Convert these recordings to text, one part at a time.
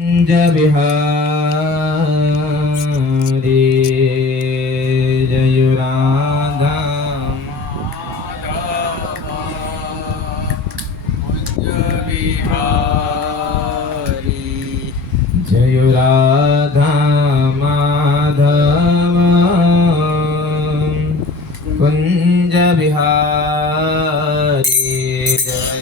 कुंज बिहारी जय राधा कुंज बिहारी जय राधा माधव कुंज बिहारी जय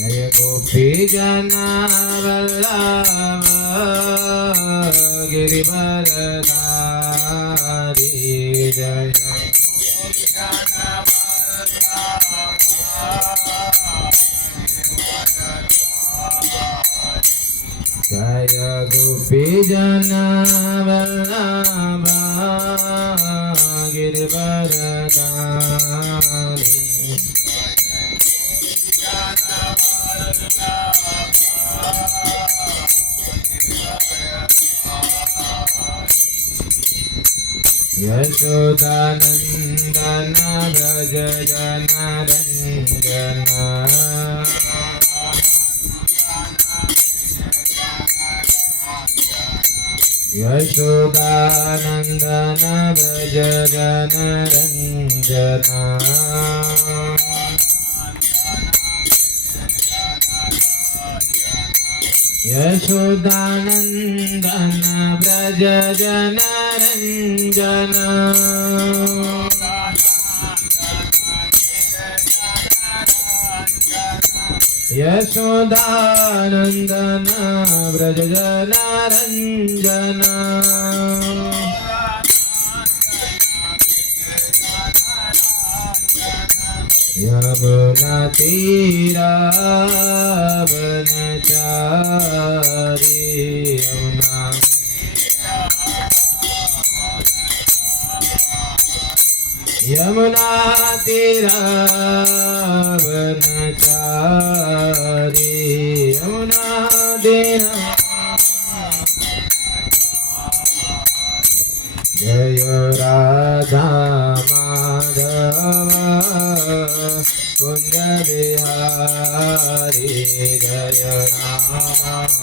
जय गोपी जना वल्लभ गिरिवरधारी जय जय गोपी जना वल्लभ गिरिवरधारी यशोदानंदन व्रज जनरंजन यशोदानंदन व्रज जनरंजन यशोदानंदन व्रज जनरंजन यशोदानंदन व्रज जनरंजन यमुना तीरा वनचारी यमुना तीरा वनचारी यमुना तीरा जय राधा माधव कुंज बिहारी जय राम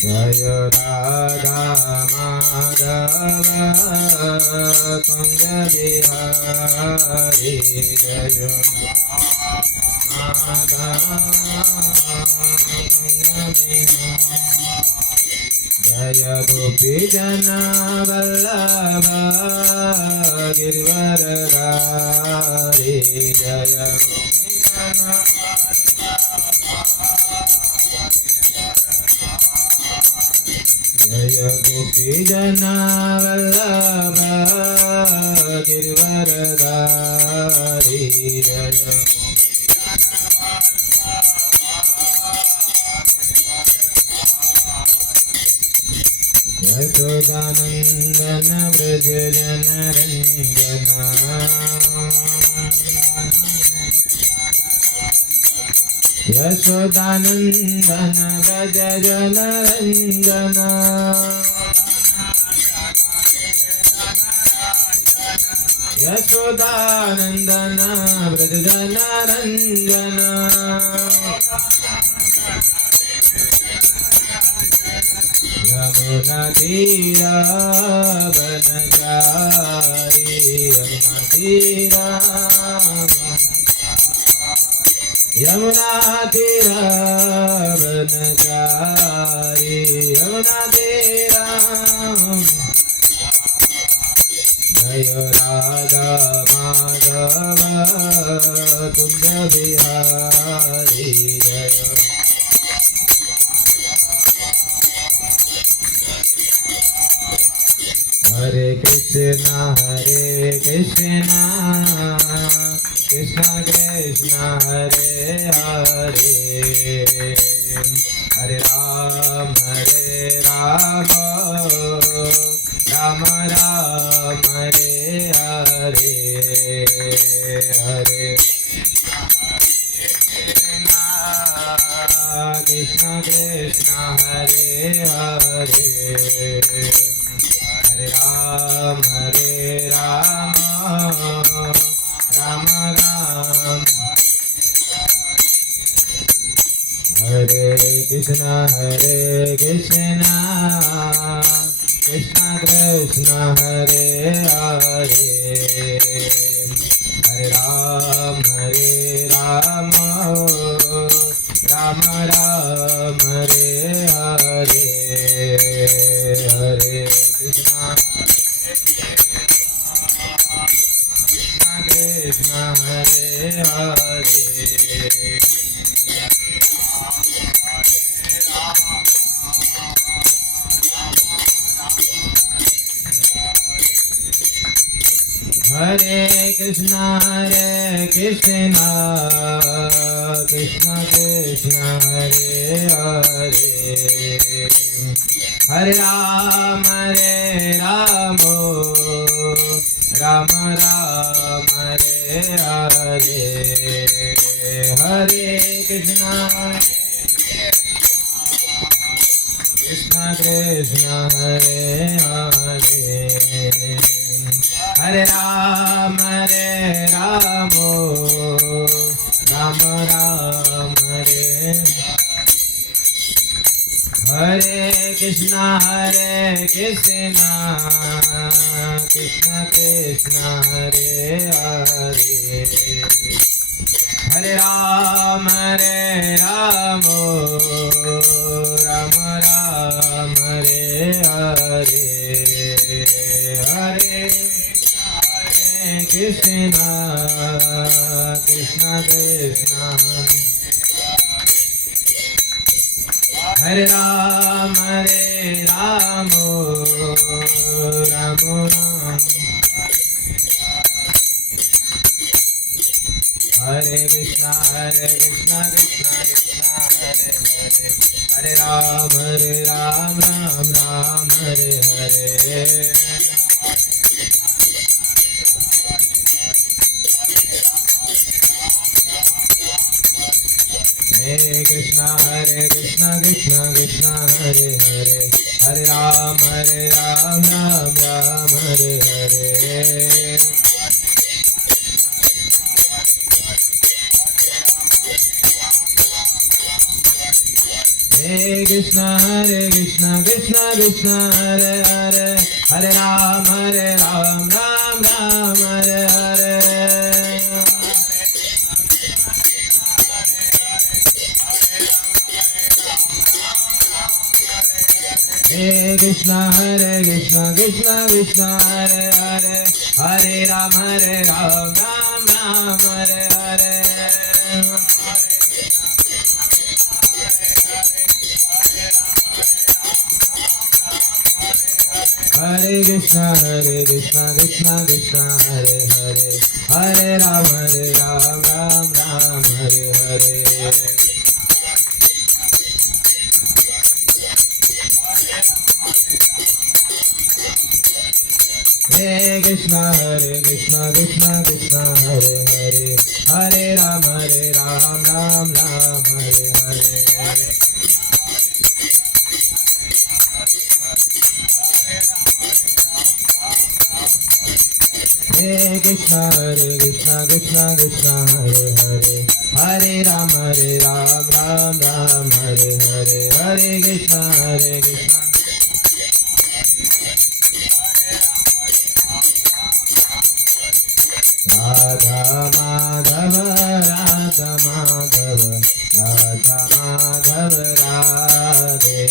जय राधा माधव कुंज बिहारी जय जय गोपी जना वल्लभ गिरिवरधारी जय जय गोपी जना वल्लभ गिरिवरधारी जय यशोदानंदन व्रज जनरंजन यशोदानंदन व्रज जनरंजन यशोदानंदन व्रज जनरंजन यमुना तीरा वनचारी यमुना तीरा यमुना तीरा वनचारी यमुना तीरा जय राधा माधव कुंज बिहारी जय हरे कृष्णा कृष्ण कृष्ण हरे हरे हरे राम राम राम हरे हरे हरे कृष्ण कृष्ण हरे हरे हरे राम राम राम हरे कृष्णा कृष्ण कृष्ण हरे हरे हरे राम राम राम हरे हरे हरे कृष्णा कृष्ण हरे हरे हरे कृष्णा कृष्ण कृष्ण हरे हरे हरे राम राम राम हरे हरे हरे कृष्णा कृष्ण हरे हरे हरे राम राम राम हरे हरे कृष्णा कृष्ण कृष्ण हरे हरे हरे राम राम राम हरे हरे हरे कृष्ण कृष्ण हरे राम राम राम हरे कृष्णा कृष्ण हरे हरे हरे राम राम हरे हरे हरे कृष्णा कृष्ण हरे हरे हरे राम राम हरे हरे हरे कृष्णा कृष्ण हरे हरे हरे राम राम हरे हरे हरे कृष्णा कृष्ण हरे हरे हरे राम राम हरे हरे हरे कृष्णा कृष्ण हरे हरे हरे राम राम हरे हरे हरे कृष्णा कृष्ण हरे हरे हरे राम राम हरे हरे हरे कृष्णा कृष्ण हरे हरे हरे राम राम हरे हरे हरे कृष्णा राधा माधव राधे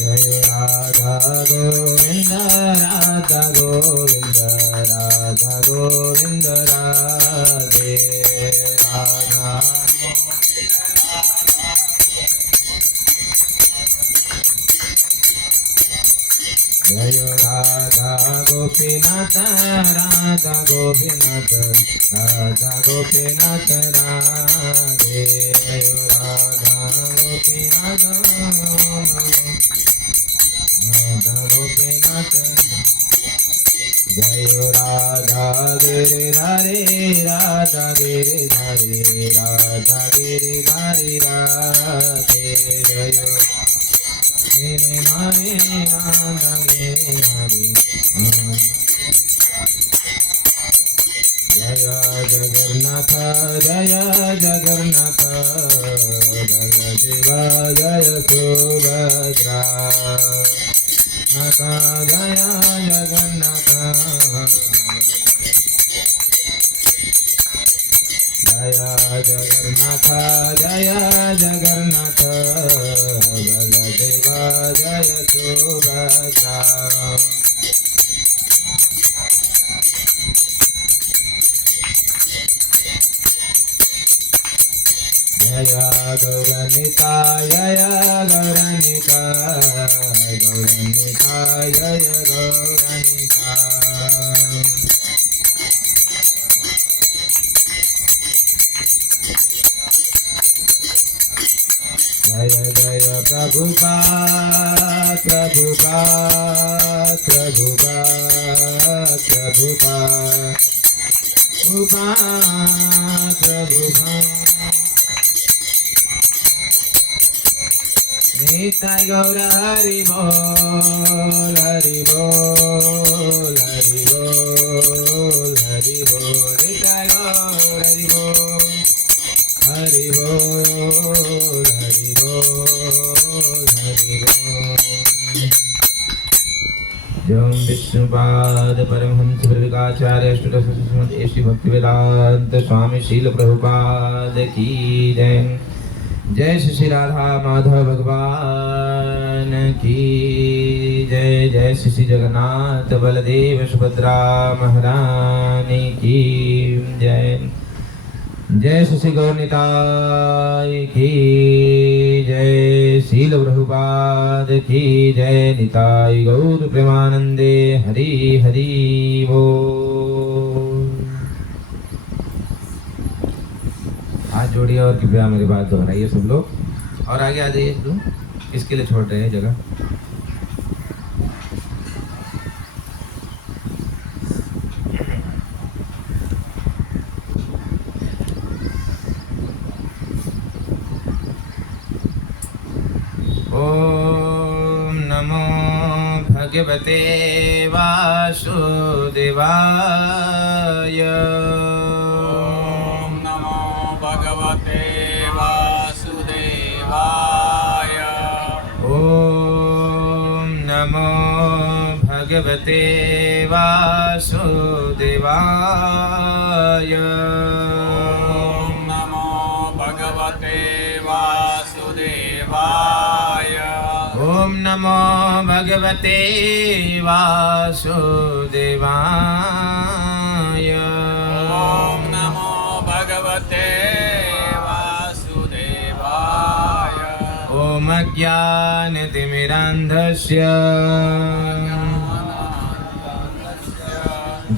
जय राधा जय राधा गोविंद राधे राधा जय राधा गोपीनाथ राधा गोपीनाथ राधे जय राधा गोपीनाथ राधा गोपीनाथ जय राधा गिरिधारी राधा गिरिधारी राधा गिरिधारी राधे जय गिरिधारी राधा गिरिधारी जय जगन्नाथ बलदेव जय सुभद्रा नाथ जय जगन्नाथ जय जगन्नाथ बलदेव जय सुभद्रा जय गौरनिताय गौरनिताय जय गौरनिताय जय जय प्रभुपाद प्रभुपाद प्रभुपाद प्रभुपाद प्रभुपाद निताय गौर हरि बोल हरि बोल हरि बोल हरि बोल निताय गौर हरि बोल हरि बोल हरि बोल हरि बोल जय विष्णुपाद परमहंस प्रभुकाचार्य श्री श्री भक्तिवेदांत स्वामी शील प्रभुपाद की जय। जय श्री राधा माधव भगवान की जय। जय श्री जगन्नाथ बलदेव सुभद्रा महारानी की जय। जय श्री गौरनिताय की जय। शील प्रभुपाद की जय। निताय गौर प्रेमानंदे हरि हरि बोल। हाथ जोड़िए और कृपया मेरी बात दोहराइए सब लोग और आगे आ जाइए। इसके लिए छोड़ रहे हैं जगह। ओम नमो भगवते वासुदेवाय। ओम नमो भगवते वासुदेवाय। ओम नमो भगवते वासुदेवाय। ओम नमो भगवते वासुदेवाय। ओम नमो भगवते वासुदेवाय। ओम ज्ञानतिमिरान्धस्य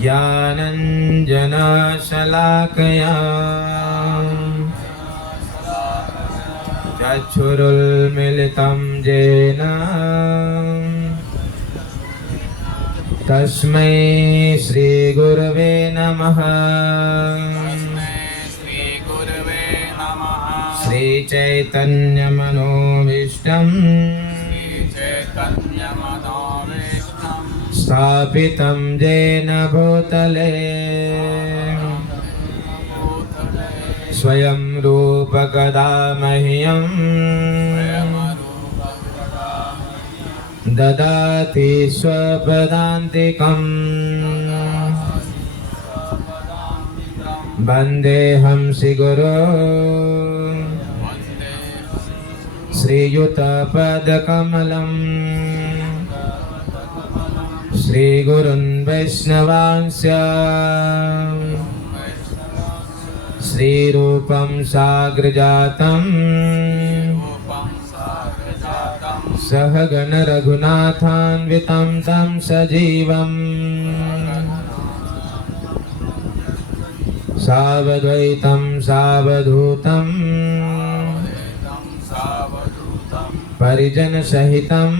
ज्ञानञ्जनशलाकया चक्षुरुन्मीलितं येन तस्मै श्रीगुरवे नमः। श्रीचैतन्यमनोभीष्टम् स्थापितं येन भूतले स्वयं रूप कदा मह्यम् ददाति स्वपदान्तिकम्। वन्देऽहं श्रीगुरो श्रीयुतपदकमलम् श्रीगुरुन् वैष्णवांश्च श्रीरूपं साग्रजातं सहगण रघुनाथान्वितं तं सजीवम् सावद्वैतं सावधूतं परिजन सहितं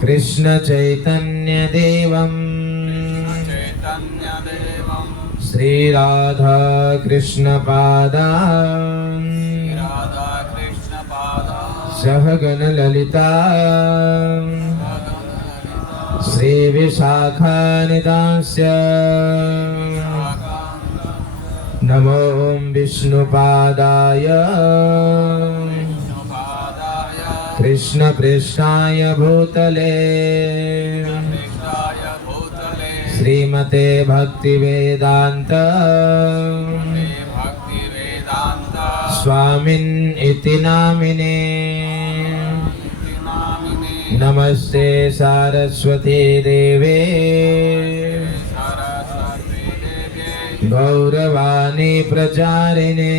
कृष्ण चैतन्य चैतन्यदेवम् चैतन्यदेवं श्रीराधा कृष्णपादान् राधाकृष्णपादा सहगणललिता श्रीविशाखानिदास्य नमो विष्णुपादाय पादाय कृष्णपृष्ठाय भूतले कृष्णाय भूतले श्रीमते भक्तिवेदान्त भक्तिवेदान्त स्वामिन् इति नामिने नामिने नमस्ते सारस्वती देवे सरस्वती देवे गौरवाणी प्रचारिणे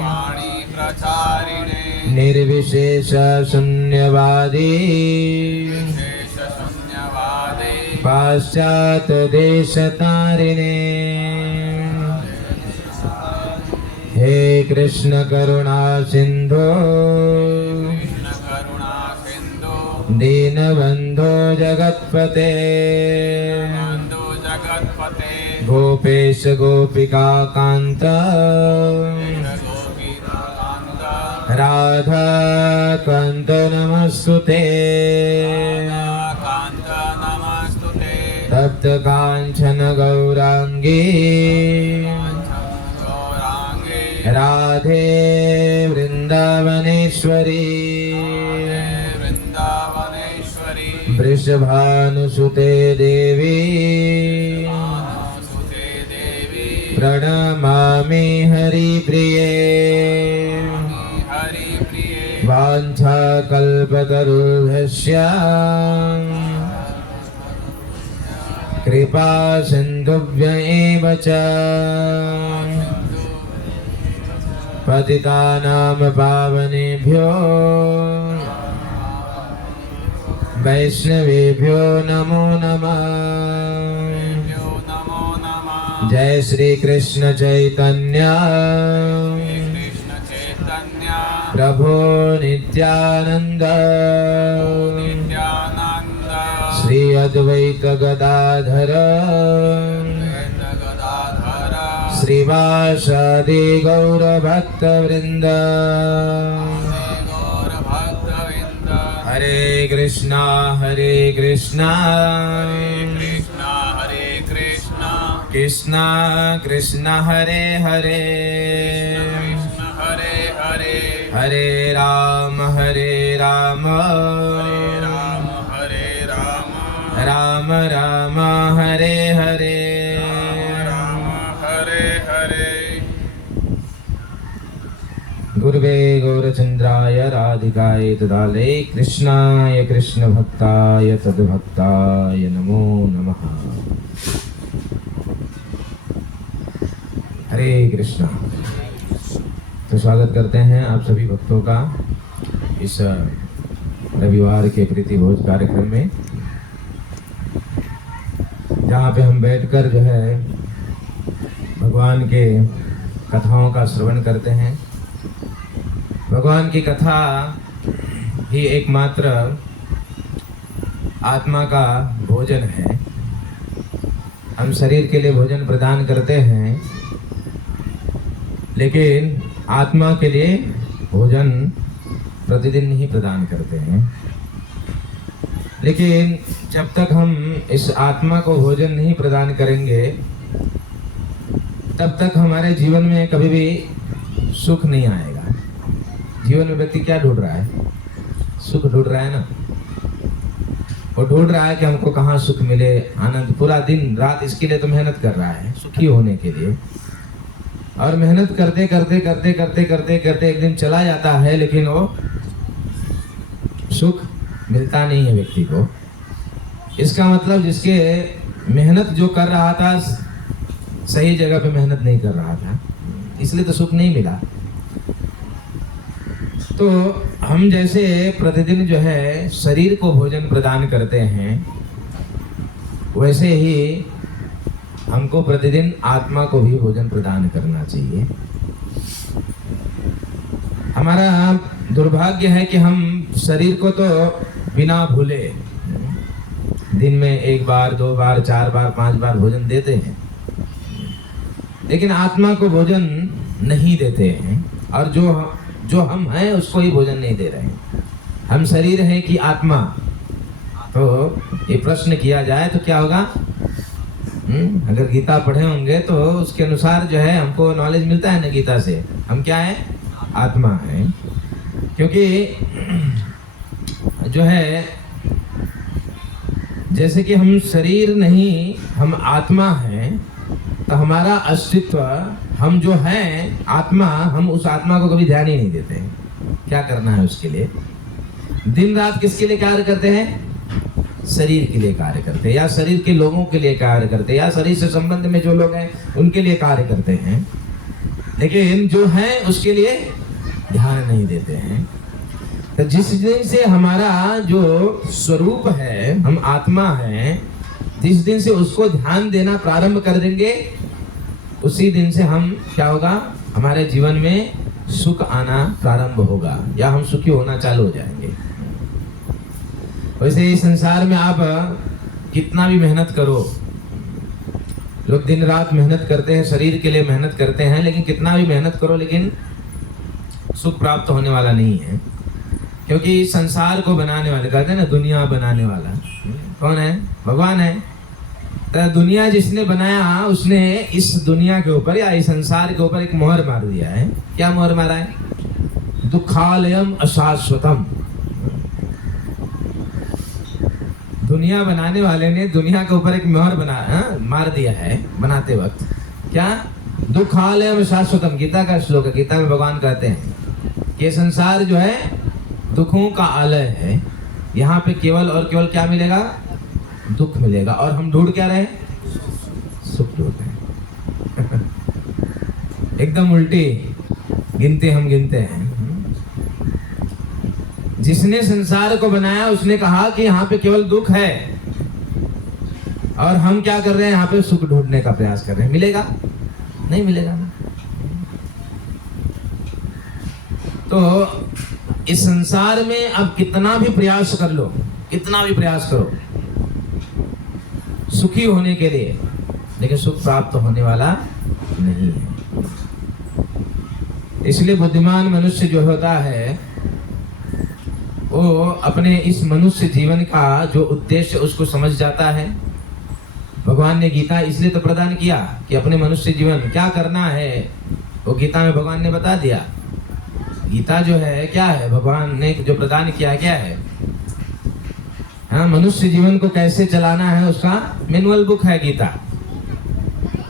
वाणी प्रचारिणे निर्विशेष शून्यवादी शेषशून्यवादे पाश्चात देश तारिणे हे कृष्ण करुणा सिंधु करुणा सिंधु दीनबंधो जगत्पते बंधु जगत्पते गोपेश गोपिका कांत गोपीकान्त राधा कांत नमस्तुते कान्त नमस्तुते तप्त कांचन गौरांगी गौरांगे राधे वृंदावनेश्वरी वृंदावनेश्वरी वृषभानुसुते देवी सुते देवी प्रणमामि हरिप्रिये हरिप्रिये वाञ्छाकल्पतरुभ्यश्च कृपा सिन्धुभ्य एव च पतितानां पावनेभ्यो वैष्णवेभ्यो नमो नमः। यो नमो नमः जय श्री कृष्ण चैतन्य कृष्ण चैतन्य प्रभो नित्यानंद नित्यानंद श्री अद्वैत गदाधर गदाधर श्रीवासादि गौर भक्त वृंद गौर भक्तवृंद हरे कृष्णा कृष्णा कृष्णा कृष्णा हरे हरे कृष्ण हरे हरे हरे राम राम हरे राम राम राम हरे हरे राम हरे हरे गुरुवे गौरचंद्राय राधिकाय तदाले कृष्णाय कृष्ण भक्ताय तद्भक्ताय नमो नमः। हरे कृष्णा। तो स्वागत करते हैं आप सभी भक्तों का इस रविवार के प्रीति भोज कार्यक्रम में, जहाँ पे हम बैठकर जो है भगवान के कथाओं का श्रवण करते हैं। भगवान की कथा ही एकमात्र आत्मा का भोजन है। हम शरीर के लिए भोजन प्रदान करते हैं, लेकिन आत्मा के लिए भोजन प्रतिदिन ही प्रदान करते हैं। लेकिन जब तक हम इस आत्मा को भोजन नहीं प्रदान करेंगे, तब तक हमारे जीवन में कभी भी सुख नहीं आएगा। जीवन में व्यक्ति क्या ढूंढ रहा है? सुख ढूंढ रहा है ना। वो ढूंढ रहा है कि हमको कहाँ सुख मिले, आनंद। पूरा दिन रात इसके लिए तो मेहनत कर रहा है, सुखी होने के लिए। और मेहनत करते करते करते करते करते करते एक दिन चला जाता है, लेकिन वो सुख मिलता नहीं है व्यक्ति को। इसका मतलब जिसके मेहनत जो कर रहा था, सही जगह पे मेहनत नहीं कर रहा था, इसलिए तो सुख नहीं मिला। तो हम जैसे प्रतिदिन जो है शरीर को भोजन प्रदान करते हैं, वैसे ही हमको प्रतिदिन आत्मा को भी भोजन प्रदान करना चाहिए। हमारा दुर्भाग्य है कि हम शरीर को तो बिना भूले, दिन में 1 बार 2 बार 4 बार 5 बार भोजन देते हैं, लेकिन आत्मा को भोजन नहीं देते हैं। और जो हम हैं उसको ही भोजन नहीं दे रहे हैं। हम शरीर हैं कि आत्मा? तो ये प्रश्न किया जाए तो क्या होगा? अगर गीता पढ़े होंगे तो उसके अनुसार जो है हमको नॉलेज मिलता है ना गीता से, हम क्या है? आत्मा है। क्योंकि जो है जैसे कि हम शरीर नहीं, हम आत्मा हैं, तो हमारा अस्तित्व, हम जो हैं आत्मा, हम उस आत्मा को कभी ध्यान ही नहीं देते हैं। क्या करना है उसके लिए? दिन रात किसके लिए कार्य करते हैं? शरीर के लिए कार्य करते हैं, या शरीर के लोगों के लिए कार्य करते हैं, या शरीर से संबंध में जो लोग हैं उनके लिए कार्य करते हैं, लेकिन जो हैं उसके लिए ध्यान नहीं देते हैं। तो जिस दिन से हमारा जो स्वरूप है, हम आत्मा हैं, जिस दिन से उसको ध्यान देना प्रारंभ कर देंगे, उसी दिन से हम क्या होगा? हमारे जीवन में सुख आना प्रारंभ होगा, या हम सुखी होना चालू हो जाएंगे। वैसे इस संसार में आप कितना भी मेहनत करो, लोग दिन रात मेहनत करते हैं, शरीर के लिए मेहनत करते हैं, लेकिन कितना भी मेहनत करो लेकिन सुख प्राप्त होने वाला नहीं है। क्योंकि संसार को बनाने वाले, कहते हैं ना दुनिया बनाने वाला कौन है? भगवान है। तो दुनिया जिसने बनाया, उसने इस दुनिया के ऊपर या इस संसार के ऊपर एक मोहर मार दिया है। क्या मोहर मारा है? दुखालयम अशाश्वतम। दुनिया बनाने वाले ने दुनिया के ऊपर एक मोहर मार दिया है बनाते वक्त। क्या? दुखालयम शाश्वतम, गीता का श्लोक है। गीता में भगवान कहते हैं कि संसार जो है दुखों का आलय है, यहाँ पे केवल और केवल क्या मिलेगा? दुख मिलेगा। और हम ढूंढ क्या रहे? सुख ढूंढ रहे हैं। एकदम उल्टी गिनते हम गिनते हैं। जिसने संसार को बनाया उसने कहा कि यहाँ पे केवल दुख है, और हम क्या कर रहे हैं? यहाँ पे सुख ढूंढने का प्रयास कर रहे हैं। मिलेगा? नहीं मिलेगा। तो इस संसार में अब कितना भी प्रयास कर लो, कितना भी प्रयास करो सुखी होने के लिए, लेकिन सुख प्राप्त होने वाला नहीं है। इसलिए बुद्धिमान मनुष्य जो होता है वो अपने इस मनुष्य जीवन का जो उद्देश्य उसको समझ जाता है। भगवान ने गीता इसलिए तो प्रदान किया कि अपने मनुष्य जीवन क्या करना है, वो गीता में भगवान ने बता दिया। गीता जो है क्या है? भगवान ने जो प्रदान किया क्या है? हाँ, मनुष्य जीवन को कैसे चलाना है उसका मैनुअल बुक है गीता।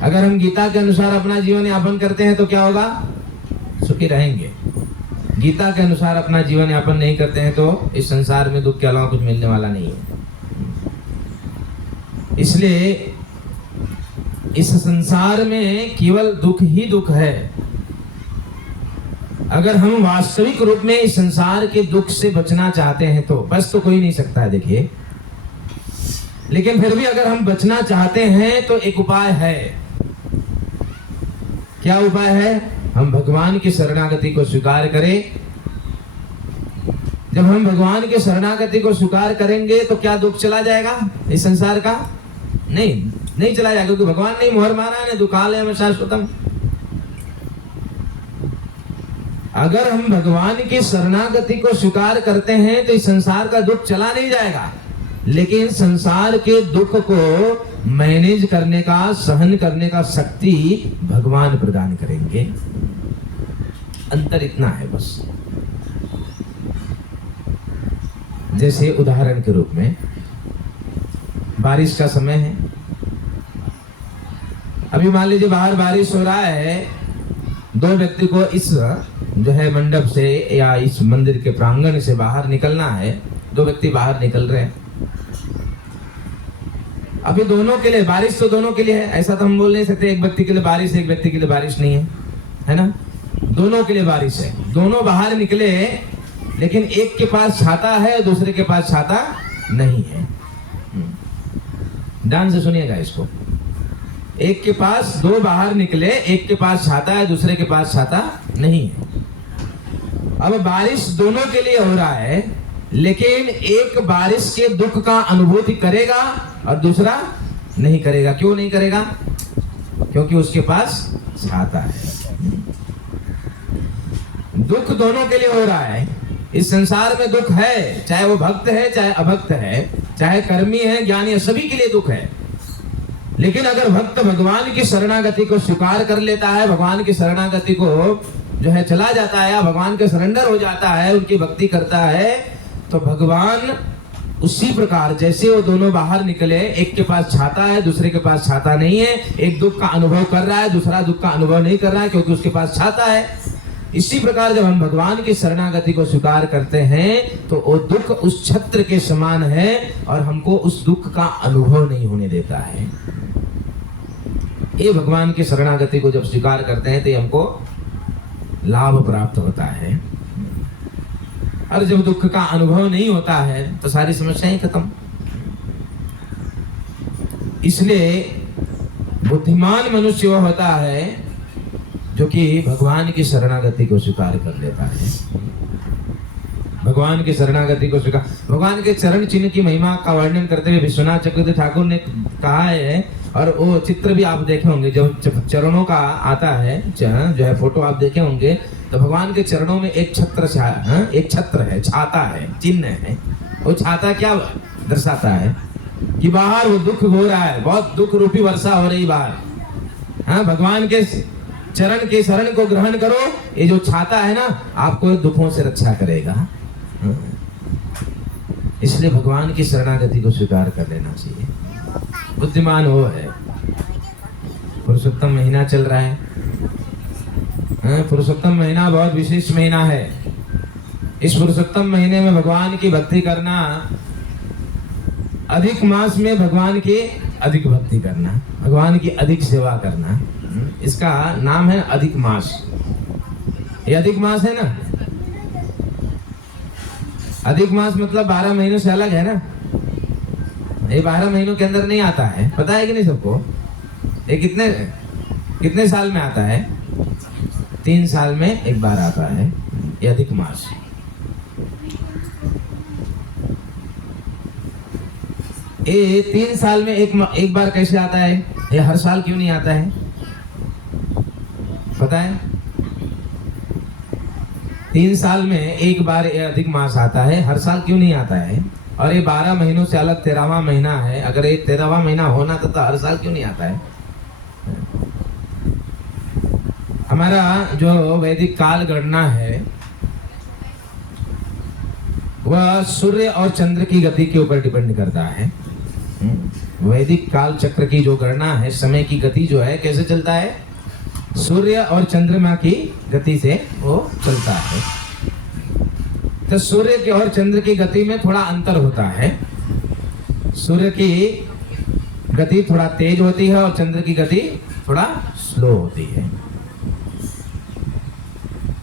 अगर हम गीता के अनुसार अपना जीवन यापन करते हैं तो क्या होगा? सुखी रहेंगे। गीता के अनुसार अपना जीवन यापन नहीं करते हैं तो इस संसार में दुख के अलावा कुछ मिलने वाला नहीं है। इसलिए इस संसार में केवल दुख ही दुख है। अगर हम वास्तविक रूप में इस संसार के दुख से बचना चाहते हैं तो बस तो कोई नहीं सकता है, देखिए। लेकिन फिर भी अगर हम बचना चाहते हैं तो एक उपाय है। क्या उपाय है? हम भगवान की शरणागति को स्वीकार करें। जब हम भगवान की शरणागति को स्वीकार करेंगे तो क्या दुख चला जाएगा इस संसार का? नहीं चला जाएगा, क्योंकि भगवान ने मोहर मारा है, दुखालयम शाश्वतम। अगर हम भगवान की शरणागति को स्वीकार करते हैं तो इस संसार का दुख चला नहीं जाएगा, लेकिन संसार के दुख को मैनेज करने का, सहन करने का शक्ति भगवान प्रदान करेंगे। अंतर इतना है बस। जैसे उदाहरण के रूप में बारिश का समय है, अभी मान लीजिए बाहर बारिश हो रहा है, दो व्यक्ति को इस जो है मंडप से या इस मंदिर के प्रांगण से बाहर निकलना है। दो व्यक्ति बाहर निकल रहे हैं। अभी दोनों के लिए बारिश तो दोनों के लिए है, ऐसा तो हम बोल नहीं सकते एक व्यक्ति के लिए बारिश है एक व्यक्ति के लिए बारिश नहीं है, है ना? दोनों के लिए बारिश है। दोनों बाहर निकले, लेकिन एक के पास छाता है और दूसरे के पास छाता नहीं है। ध्यान से सुनिएगा इसको। एक के पास, दो बाहर निकले, एक के पास छाता है दूसरे के पास छाता नहीं है। अब बारिश दोनों के लिए हो रहा है, लेकिन एक बारिश के दुख का अनुभूति करेगा और दूसरा नहीं करेगा। क्यों नहीं करेगा? क्योंकि उसके पास छाता है। दुख दोनों के लिए हो रहा है। इस संसार में दुख है, चाहे वो भक्त है चाहे अभक्त है, चाहे कर्मी है ज्ञानी है, सभी के लिए दुख है। लेकिन अगर भक्त भगवान की शरणागति को स्वीकार कर लेता है, भगवान की शरणागति को जो है चला जाता है या भगवान के सरेंडर हो जाता है, उनकी भक्ति करता है, तो भगवान उसी प्रकार जैसे वो दोनों बाहर निकले, एक के पास छाता है दूसरे के पास छाता नहीं है, एक दुख का अनुभव कर रहा है दूसरा दुख का अनुभव नहीं कर रहा है क्योंकि उसके पास छाता है। इसी प्रकार जब हम भगवान की शरणागति को स्वीकार करते हैं तो वो दुख उस छत्र के समान है और हमको उस दुख का अनुभव नहीं होने देता है। ये भगवान की शरणागति को जब स्वीकार करते हैं तो हमको लाभ प्राप्त होता है। और जब दुख का अनुभव नहीं होता है तो सारी समस्याएं खत्म। इसलिए बुद्धिमान मनुष्य वो होता है जो कि भगवान की शरणागति को स्वीकार कर लेता है। भगवान की शरणागति को स्वीकार, भगवान के चरण चिन्ह की महिमा का वर्णन करते हुए विश्वनाथ चक्रवर्ती ठाकुर ने कहा है, और वो चित्र भी आप देखे होंगे, जब चरणों का आता है जो है फोटो आप देखे होंगे, तो भगवान के चरणों में एक छत्र एक छत्र है, छाता है, चिन्ह है। वो छाता क्या दर्शाता है कि बाहर वो दुख हो रहा है, बहुत दुख रूपी वर्षा हो रही बाहर। हाँ, भगवान के चरण के शरण को ग्रहण करो, ये जो छाता है ना आपको दुखों से रक्षा करेगा। इसलिए भगवान की शरणागति को स्वीकार कर लेना चाहिए। बुद्धिमान वो है। पुरुषोत्तम महीना चल रहा है। पुरुषोत्तम महीना बहुत विशेष महीना है। इस पुरुषोत्तम महीने में भगवान की भक्ति करना, अधिक मास में भगवान की अधिक भक्ति करना, भगवान की अधिक सेवा करना, इसका नाम है अधिक मास। ये अधिक मास है ना, अधिक मास मतलब 12 महीनों से अलग है ना। ये 12 महीनों के अंदर नहीं आता है, पता है कि नहीं सबको? ये कितने साल में आता है? 3 साल में एक बार आता है ये अधिक मास। ये 3 साल में एक बार कैसे आता है? ये हर साल क्यों नहीं आता है? पता है? 3 साल में एक बार ये अधिक मास आता है, हर साल क्यों नहीं आता है? और ये 12 महीनों से अलग 13वां महीना है। अगर ये 13वां महीना होना तो हर साल क्यों नहीं आता है? हमारा जो वैदिक काल गणना है वह सूर्य और चंद्र की गति के ऊपर डिपेंड करता है। वैदिक काल चक्र की जो गणना है, समय की गति जो है कैसे चलता है? सूर्य और चंद्रमा की गति से वो चलता है। तो सूर्य की और चंद्र की गति में थोड़ा अंतर होता है। सूर्य की गति थोड़ा तेज होती है और चंद्र की गति थोड़ा स्लो होती है।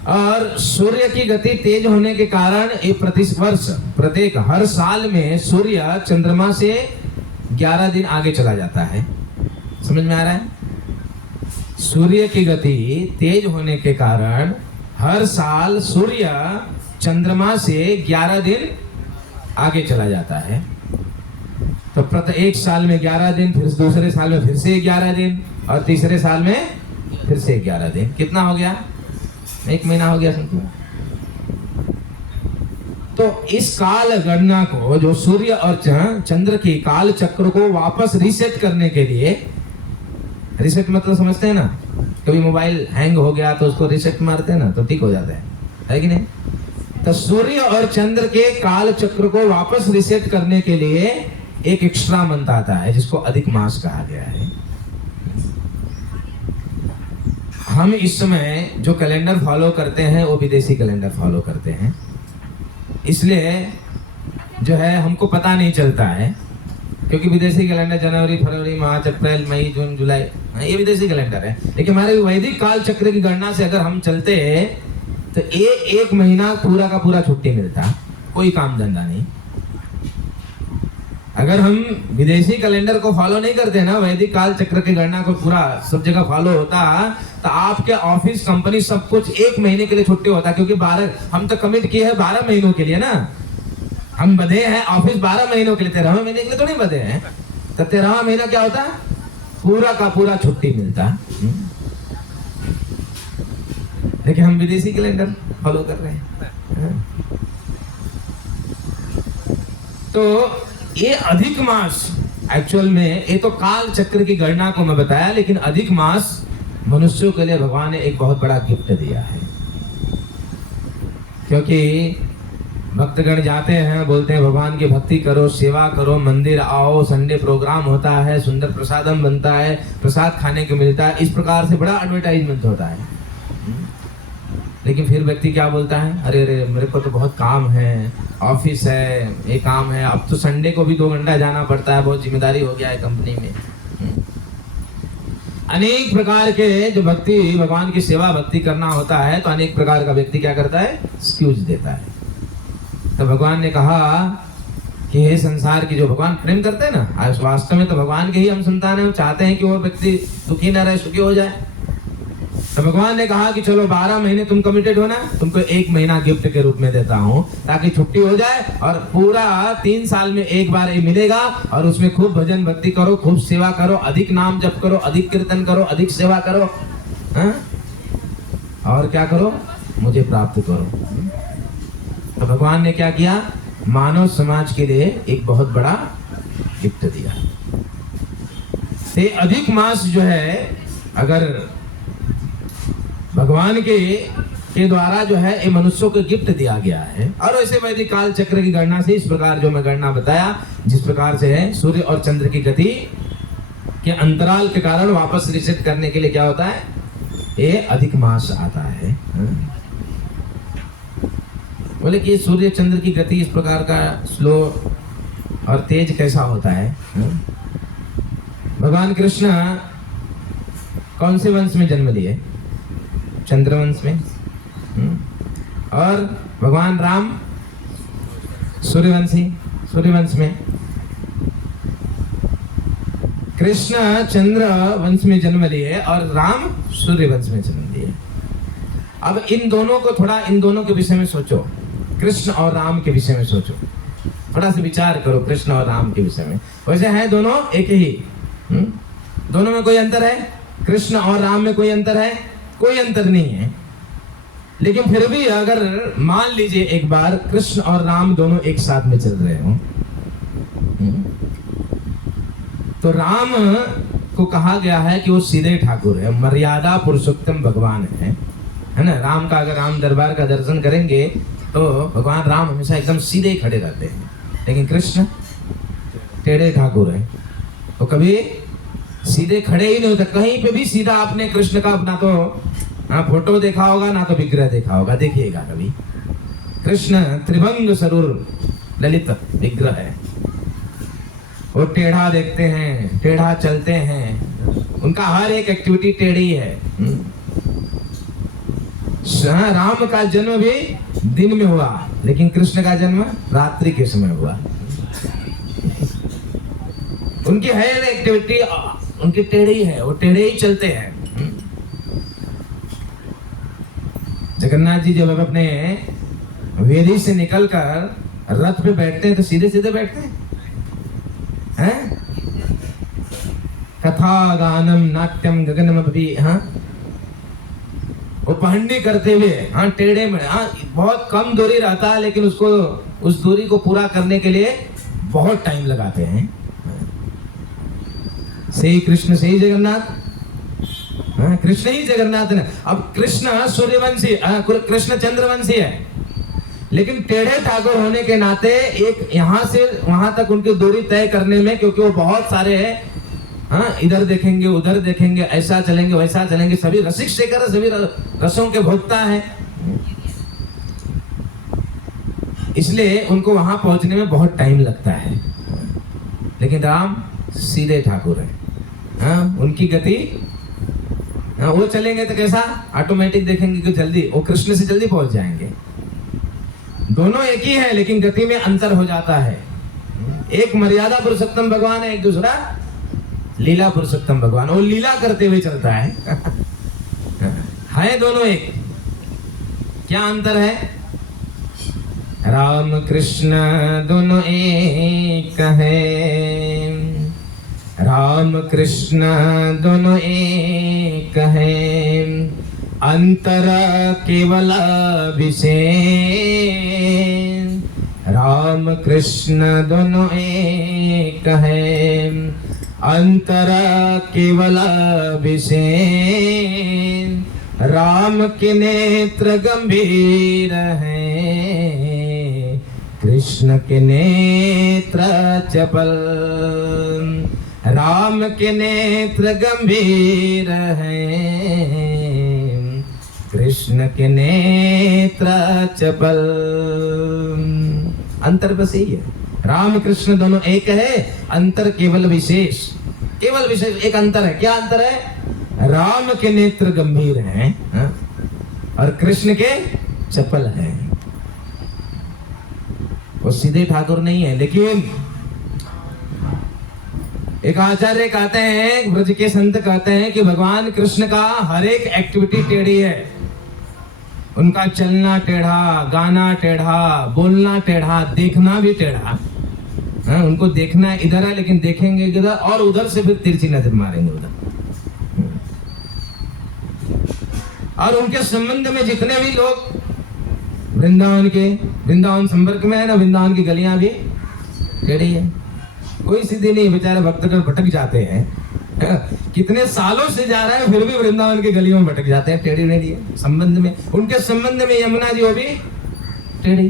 और सूर्य की गति तेज होने के कारण प्रत्येक हर साल में सूर्य चंद्रमा से 11 दिन आगे चला जाता है। समझ में आ रहा है? सूर्य की गति तेज होने के कारण हर साल सूर्य चंद्रमा से 11 दिन आगे चला जाता है। तो प्रत्येक साल में 11 दिन, फिर दूसरे साल में फिर से 11 दिन और तीसरे साल में फिर से 11 दिन। कितना हो गया? 1 महीना हो गया। तो इस काल गणना को, जो सूर्य और चंद्र की काल चक्र को वापस रीसेट करने के लिए, रीसेट मतलब समझते हैं ना, कभी मोबाइल हैंग हो गया तो उसको रीसेट मारते हैं ना तो ठीक हो जाता है कि नहीं? तो सूर्य और चंद्र के काल चक्र को वापस रीसेट करने के लिए एक एक्स्ट्रा मंथ आता है जिसको अधिक मास कहा गया है। हम इस समय जो कैलेंडर फॉलो करते हैं वो विदेशी कैलेंडर फॉलो करते हैं, इसलिए जो है हमको पता नहीं चलता है, क्योंकि विदेशी कैलेंडर जनवरी, फरवरी, मार्च, अप्रैल, मई, जून, जुलाई, ये विदेशी कैलेंडर है। लेकिन हमारे वैदिक काल चक्र की गणना से अगर हम चलते हैं तो ये 1 महीना पूरा का पूरा छुट्टी मिलता, कोई काम धंधा नहीं। अगर हम विदेशी कैलेंडर को फॉलो नहीं करते ना, वैदिक काल चक्र की गणना को पूरा सब जगह फॉलो होता, तो आपके ऑफिस, कंपनी सब कुछ 1 महीने के लिए छुट्टी होता, क्योंकि 12 हम तो कमिट किए हैं 12 महीनों के लिए ना। हम बधे हैं ऑफिस 12 महीनों के लिए, 13वें महीने के लिए तो नहीं बधे हैं। तो 13वां महीना क्या होता है? पूरा का पूरा छुट्टी मिलता। लेकिन हम विदेशी कैलेंडर फॉलो कर रहे हैं। तो ये अधिक मास एक्चुअल में, ये तो काल चक्र की गणना को मैं बताया, लेकिन अधिक मास मनुष्यों के लिए भगवान ने एक बहुत बड़ा गिफ्ट दिया है। क्योंकि भक्तगण जाते हैं, बोलते हैं भगवान की भक्ति करो, सेवा करो, मंदिर आओ, संडे प्रोग्राम होता है, सुंदर प्रसादम बनता है, प्रसाद खाने को मिलता है, इस प्रकार से बड़ा एडवर्टाइजमेंट होता है। लेकिन फिर व्यक्ति क्या बोलता है? अरे अरे मेरे को तो बहुत काम है, ऑफिस है, ये काम है, अब तो संडे को भी 2 घंटा जाना पड़ता है, बहुत जिम्मेदारी हो गया है कंपनी में। अनेक प्रकार के जो भक्ति, भगवान की सेवा भक्ति करना होता है, तो अनेक प्रकार का व्यक्ति क्या करता है? एक्सक्यूज देता है। तो भगवान ने कहा कि हे संसार की, जो भगवान प्रेम करते हैं ना, आज वास्तव में तो भगवान के ही हम संतान हैं, हम चाहते हैं कि वो व्यक्ति दुखी न रहे, सुखी हो जाए। तो भगवान ने कहा कि चलो 12 महीने तुम कमिटेड हो ना, तुमको 1 महीना गिफ्ट के रूप में देता हूँ, ताकि छुट्टी हो जाए और पूरा 3 साल में एक बार ये मिलेगा, और उसमें खूब भजन भक्ति करो, खूब सेवा करो, अधिक नाम जप करो, अधिक कीर्तन करो, अधिक सेवा करो, हा? और क्या करो? मुझे प्राप्त करो। तो भगवान ने क्या किया? मानव समाज के लिए एक बहुत बड़ा गिफ्ट दिया। ये अधिक मास जो है, अगर भगवान के द्वारा जो है ये मनुष्यों को गिफ्ट दिया गया है। और वैसे वैदिक काल चक्र की गणना से, इस प्रकार जो मैं गणना बताया, जिस प्रकार से है, सूर्य और चंद्र की गति के अंतराल के कारण वापस रिसेट करने के लिए क्या होता है? ये अधिक मास आता है। बोले कि सूर्य चंद्र की गति इस प्रकार का स्लो और तेज कैसा होता है? भगवान कृष्ण कौन से वंश में जन्म लिए? चंद्रवंश में। और भगवान राम सूर्यवंश में। कृष्ण चंद्र वंश में जन्म लिए और राम सूर्यवंश में जन्म लिए। अब इन दोनों को थोड़ा, इन दोनों के विषय में सोचो, कृष्ण और राम के विषय में सोचो, थोड़ा सा विचार करो कृष्ण और राम के विषय में। वैसे है दोनों एक ही, दोनों में कोई अंतर है? कृष्ण और राम में कोई अंतर है? कोई अंतर नहीं है। लेकिन फिर भी अगर मान लीजिए एक बार कृष्ण और राम दोनों एक साथ में चल रहे हो, तो राम को कहा गया है कि वो सीधे ठाकुर है, मर्यादा पुरुषोत्तम भगवान है ना। राम का, अगर राम दरबार का दर्शन करेंगे तो भगवान राम हमेशा एकदम सीधे खड़े रहते हैं, लेकिन कृष्ण टेढ़े ठाकुर है, तो कभी सीधे खड़े ही नहीं होते। कहीं पे भी सीधा आपने कृष्ण का अपना तो फोटो देखा होगा, ना तो विग्रह देखा होगा, देखिएगा कभी। कृष्ण त्रिभंग स्वरूप ललित विग्रह है, वो टेढ़ा देखते हैं, टेढ़ा चलते हैं, उनका हर एक एक्टिविटी टेढ़ी है। राम का जन्म भी दिन में हुआ, लेकिन कृष्ण का जन्म रात्रि के समय हुआ। उनकी हर एक्टिविटी उनकी टेढ़ी है, वो टेढ़े ही चलते हैं। जगन्नाथ जी जब अपने वेदी से निकलकर रथ पे बैठते हैं तो सीधे सीधे बैठते हैं? कथा गानम नाट्यम गगनम भी, हाँ, वो पहंडी करते हुए, हाँ, टेढ़े में, हाँ, बहुत कम दूरी रहता है, लेकिन उसको, उस दूरी को पूरा करने के लिए बहुत टाइम लगाते हैं। सही कृष्ण, सही जगन्नाथ, हाँ, कृष्ण ही जगन्नाथ है। अब कृष्ण सूर्यवंशी, कृष्ण चंद्रवंशी है, लेकिन टेढ़े ठाकुर होने के नाते एक यहाँ से वहां तक उनकी दूरी तय करने में, क्योंकि वो बहुत सारे हैं, हाँ, इधर देखेंगे, उधर देखेंगे, ऐसा चलेंगे, वैसा चलेंगे, सभी रसिक शेखर, सभी रसों के भोक्ता है, इसलिए उनको वहां पहुंचने में बहुत टाइम लगता है। लेकिन राम सीधे ठाकुर है, हाँ, उनकी गति, हाँ, वो चलेंगे तो कैसा ऑटोमेटिक देखेंगे कि जल्दी, वो कृष्ण से जल्दी पहुंच जाएंगे। दोनों एक ही है, लेकिन गति में अंतर हो जाता है। एक मर्यादा पुरुषोत्तम भगवान है, एक दूसरा लीला पुरुषोत्तम भगवान, वो लीला करते हुए चलता है। है दोनों एक, क्या अंतर है? राम कृष्ण दोनों एक है, राम कृष्ण दोनों एक है, अंतर केवल विशेष। राम कृष्ण दोनों एक है, अंतर केवल विशेष। राम के नेत्र गंभीर हैं, कृष्ण के नेत्र चपल। राम के नेत्र गंभीर हैं, कृष्ण के नेत्र चपल। अंतर बस यही है, राम कृष्ण दोनों एक है, अंतर केवल विशेष। केवल विशेष एक अंतर है। क्या अंतर है? राम के नेत्र गंभीर हैं, और कृष्ण के चपल हैं। वो सीधे ठाकुर नहीं है, लेकिन एक आचार्य कहते हैं, ब्रज के संत कहते हैं कि भगवान कृष्ण का हर एक एक्टिविटी टेढ़ी है। उनका चलना टेढ़ा, गाना टेढ़ा, बोलना टेढ़ा, देखना भी टेढ़ा। उनको देखना इधर है, लेकिन देखेंगे इधर, और उधर से फिर तिरछी नजर मारेंगे उधर। और उनके संबंध में जितने भी लोग वृंदावन संपर्क में है ना, वृंदावन की गलियां भी टेढ़ी है। कोई सीधी नहीं, बेचारे भक्तगण भटक जाते हैं। कितने सालों से जा रहे हैं, फिर भी वृंदावन की गलियों में भटक जाते हैं, टेढ़ी नहीं है संबंध में। उनके संबंध में यमुना जी वो भी टेढ़ी।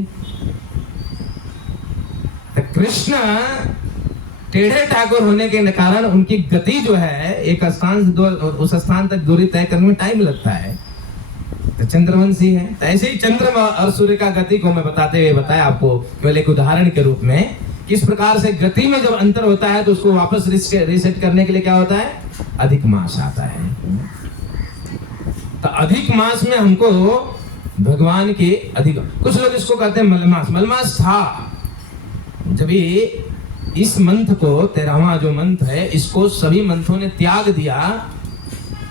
तो कृष्ण टेढ़े ठाकुर होने के कारण उनकी गति जो है, एक स्थान से उस स्थान तक दूरी तय करने में टाइम लगता है। तो चंद्रवंशी है। तो ऐसे ही चंद्रमा और सूर्य का गति को मैं बताते हुए बताया आपको केवल एक उदाहरण के रूप में, किस प्रकार से गति में जब अंतर होता है तो उसको वापस रिसेट करने के लिए क्या होता है? अधिक मास आता है। तो अधिक मास में हमको भगवान के अधिक, कुछ लोग इसको कहते हैं मलमास। मलमास था जब इस मंथ को, 13वां जो मंथ है, इसको सभी मंथों ने त्याग दिया,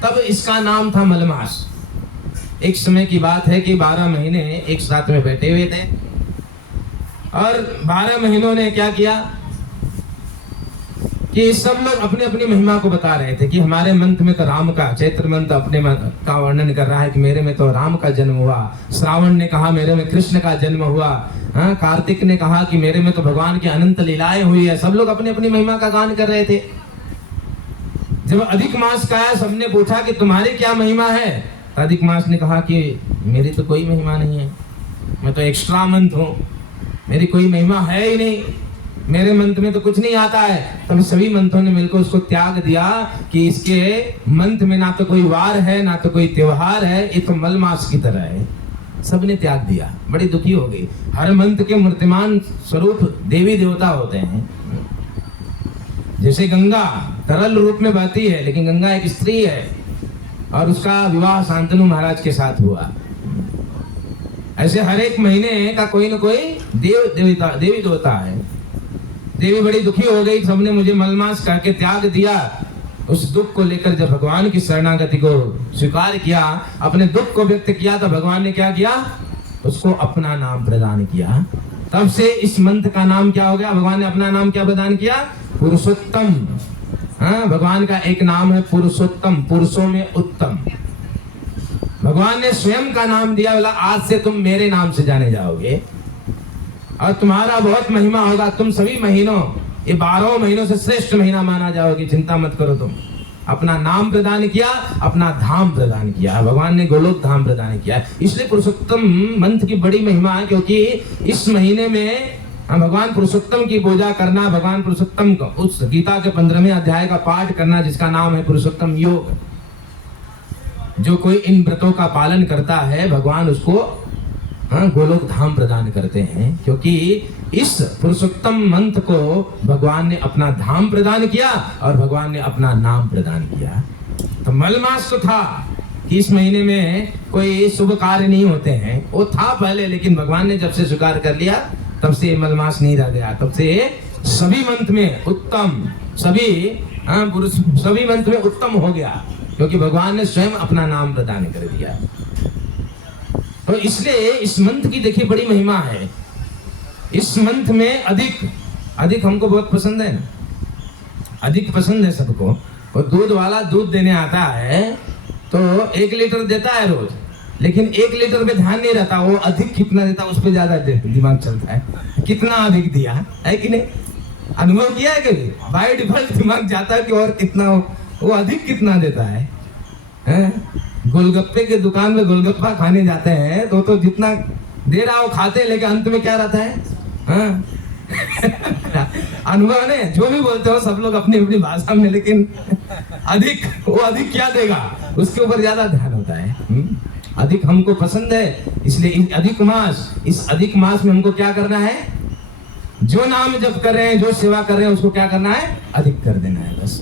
तब इसका नाम था मलमास। एक समय की बात है कि 12 महीने एक साथ में बैठे हुए थे, और 12 महीनों ने क्या किया कि सब लोग अपनी अपनी महिमा को बता रहे थे कि हमारे मंथ में तो राम का, चैत्र मंथ अपने का वर्णन कर रहा है कि मेरे में तो राम का जन्म हुआ। श्रावण ने कहा मेरे में कृष्ण का जन्म हुआ। कार्तिक ने कहा कि मेरे में तो भगवान की अनंत लीलाएं हुई है। सब लोग अपनी अपनी महिमा का गान कर रहे थे। जब अधिक मास का है, सबने पूछा कि तुम्हारी क्या महिमा है? अधिक मास ने कहा कि मेरी तो कोई महिमा नहीं है, मैं तो एक्स्ट्रा मंथ हूँ, मेरी कोई महिमा है ही नहीं, मेरे मंथ में तो कुछ नहीं आता है। तब सभी मंथों ने मिलकर उसको त्याग दिया कि इसके मंथ में ना तो कोई वार है, ना तो कोई त्योहार है, ये तो मलमास की तरह है। सबने त्याग दिया, बड़ी दुखी हो गई। हर मंथ के मूर्तिमान स्वरूप देवी देवता होते हैं। जैसे गंगा तरल रूप में बहती है, लेकिन गंगा एक स्त्री है और उसका विवाह शांतनु महाराज के साथ हुआ। ऐसे हर एक महीने का कोई न कोई देवी देवता है। देवी बड़ी दुखी हो गई, सबने मुझे मलमास करके त्याग दिया। उस दुख को लेकर जब भगवान की शरणागति को स्वीकार किया, अपने दुख को व्यक्त किया, तो भगवान ने क्या किया? उसको अपना नाम प्रदान किया। तब से इस मंथ का नाम क्या हो गया? भगवान ने अपना नाम क्या प्रदान किया? पुरुषोत्तम। भगवान का एक नाम है पुरुषोत्तम, पुरुषों में उत्तम। भगवान ने स्वयं का नाम दिया, बोला आज से तुम मेरे नाम से जाने जाओगे और तुम्हारा बहुत महिमा होगा। तुम सभी महीनों, ये 12 महीनों से श्रेष्ठ महीना माना जाओगे, चिंता मत करो। तुम अपना नाम प्रदान किया, अपना धाम प्रदान किया। भगवान ने गोलोक धाम प्रदान किया। इसलिए पुरुषोत्तम मंथ की बड़ी महिमा है, क्योंकि इस महीने में भगवान पुरुषोत्तम की पूजा करना, भगवान पुरुषोत्तम को उस गीता के 15वें अध्याय का पाठ करना, जिसका नाम है पुरुषोत्तम योग। जो कोई इन व्रतों का पालन करता है, भगवान उसको गोलोक धाम प्रदान करते हैं, क्योंकि इस पुरुषोत्तम मंत्र को भगवान ने अपना धाम प्रदान किया और भगवान ने अपना नाम प्रदान किया। तो मलमास तो था कि इस महीने में कोई शुभ कार्य नहीं होते हैं, वो था पहले, लेकिन भगवान ने जब से स्वीकार कर लिया तब से मलमास नहीं रह गया। तब से सभी मंत्र में उत्तम, सभी मंत्र में उत्तम हो गया, क्योंकि भगवान ने स्वयं अपना नाम प्रदान कर दिया। तो इसलिए इस मंत्र की देखिए बड़ी महिमा है। इस मंथ में अधिक हमको बहुत पसंद है ना, अधिक पसंद है सबको। और दूध वाला दूध देने आता है तो 1 लीटर देता है रोज, लेकिन 1 लीटर पे ध्यान नहीं रहता, वो अधिक कितना देता है उस पर ज्यादा दिमाग चलता है, कितना अधिक दिया है कि नहीं। अनुभव किया है कभी? बाय डिफॉल्ट दिमाग जाता है कि और कितना वो अधिक कितना देता है, गोलगप्पे के दुकान में गोलगप्पा खाने जाते हैं तो जितना दे रहा हो खाते हैं, लेकिन अंत में क्या रहता है? अनुभव ने जो भी बोलते हो सब लोग अपनी अपनी भाषा में, लेकिन वो अधिक क्या देगा उसके ऊपर ज्यादा ध्यान होता है। अधिक हमको पसंद है, इसलिए इस अधिक मास में हमको क्या करना है? जो नाम जप कर रहे हैं, जो सेवा कर रहे हैं, उसको क्या करना है? अधिक कर देना है बस।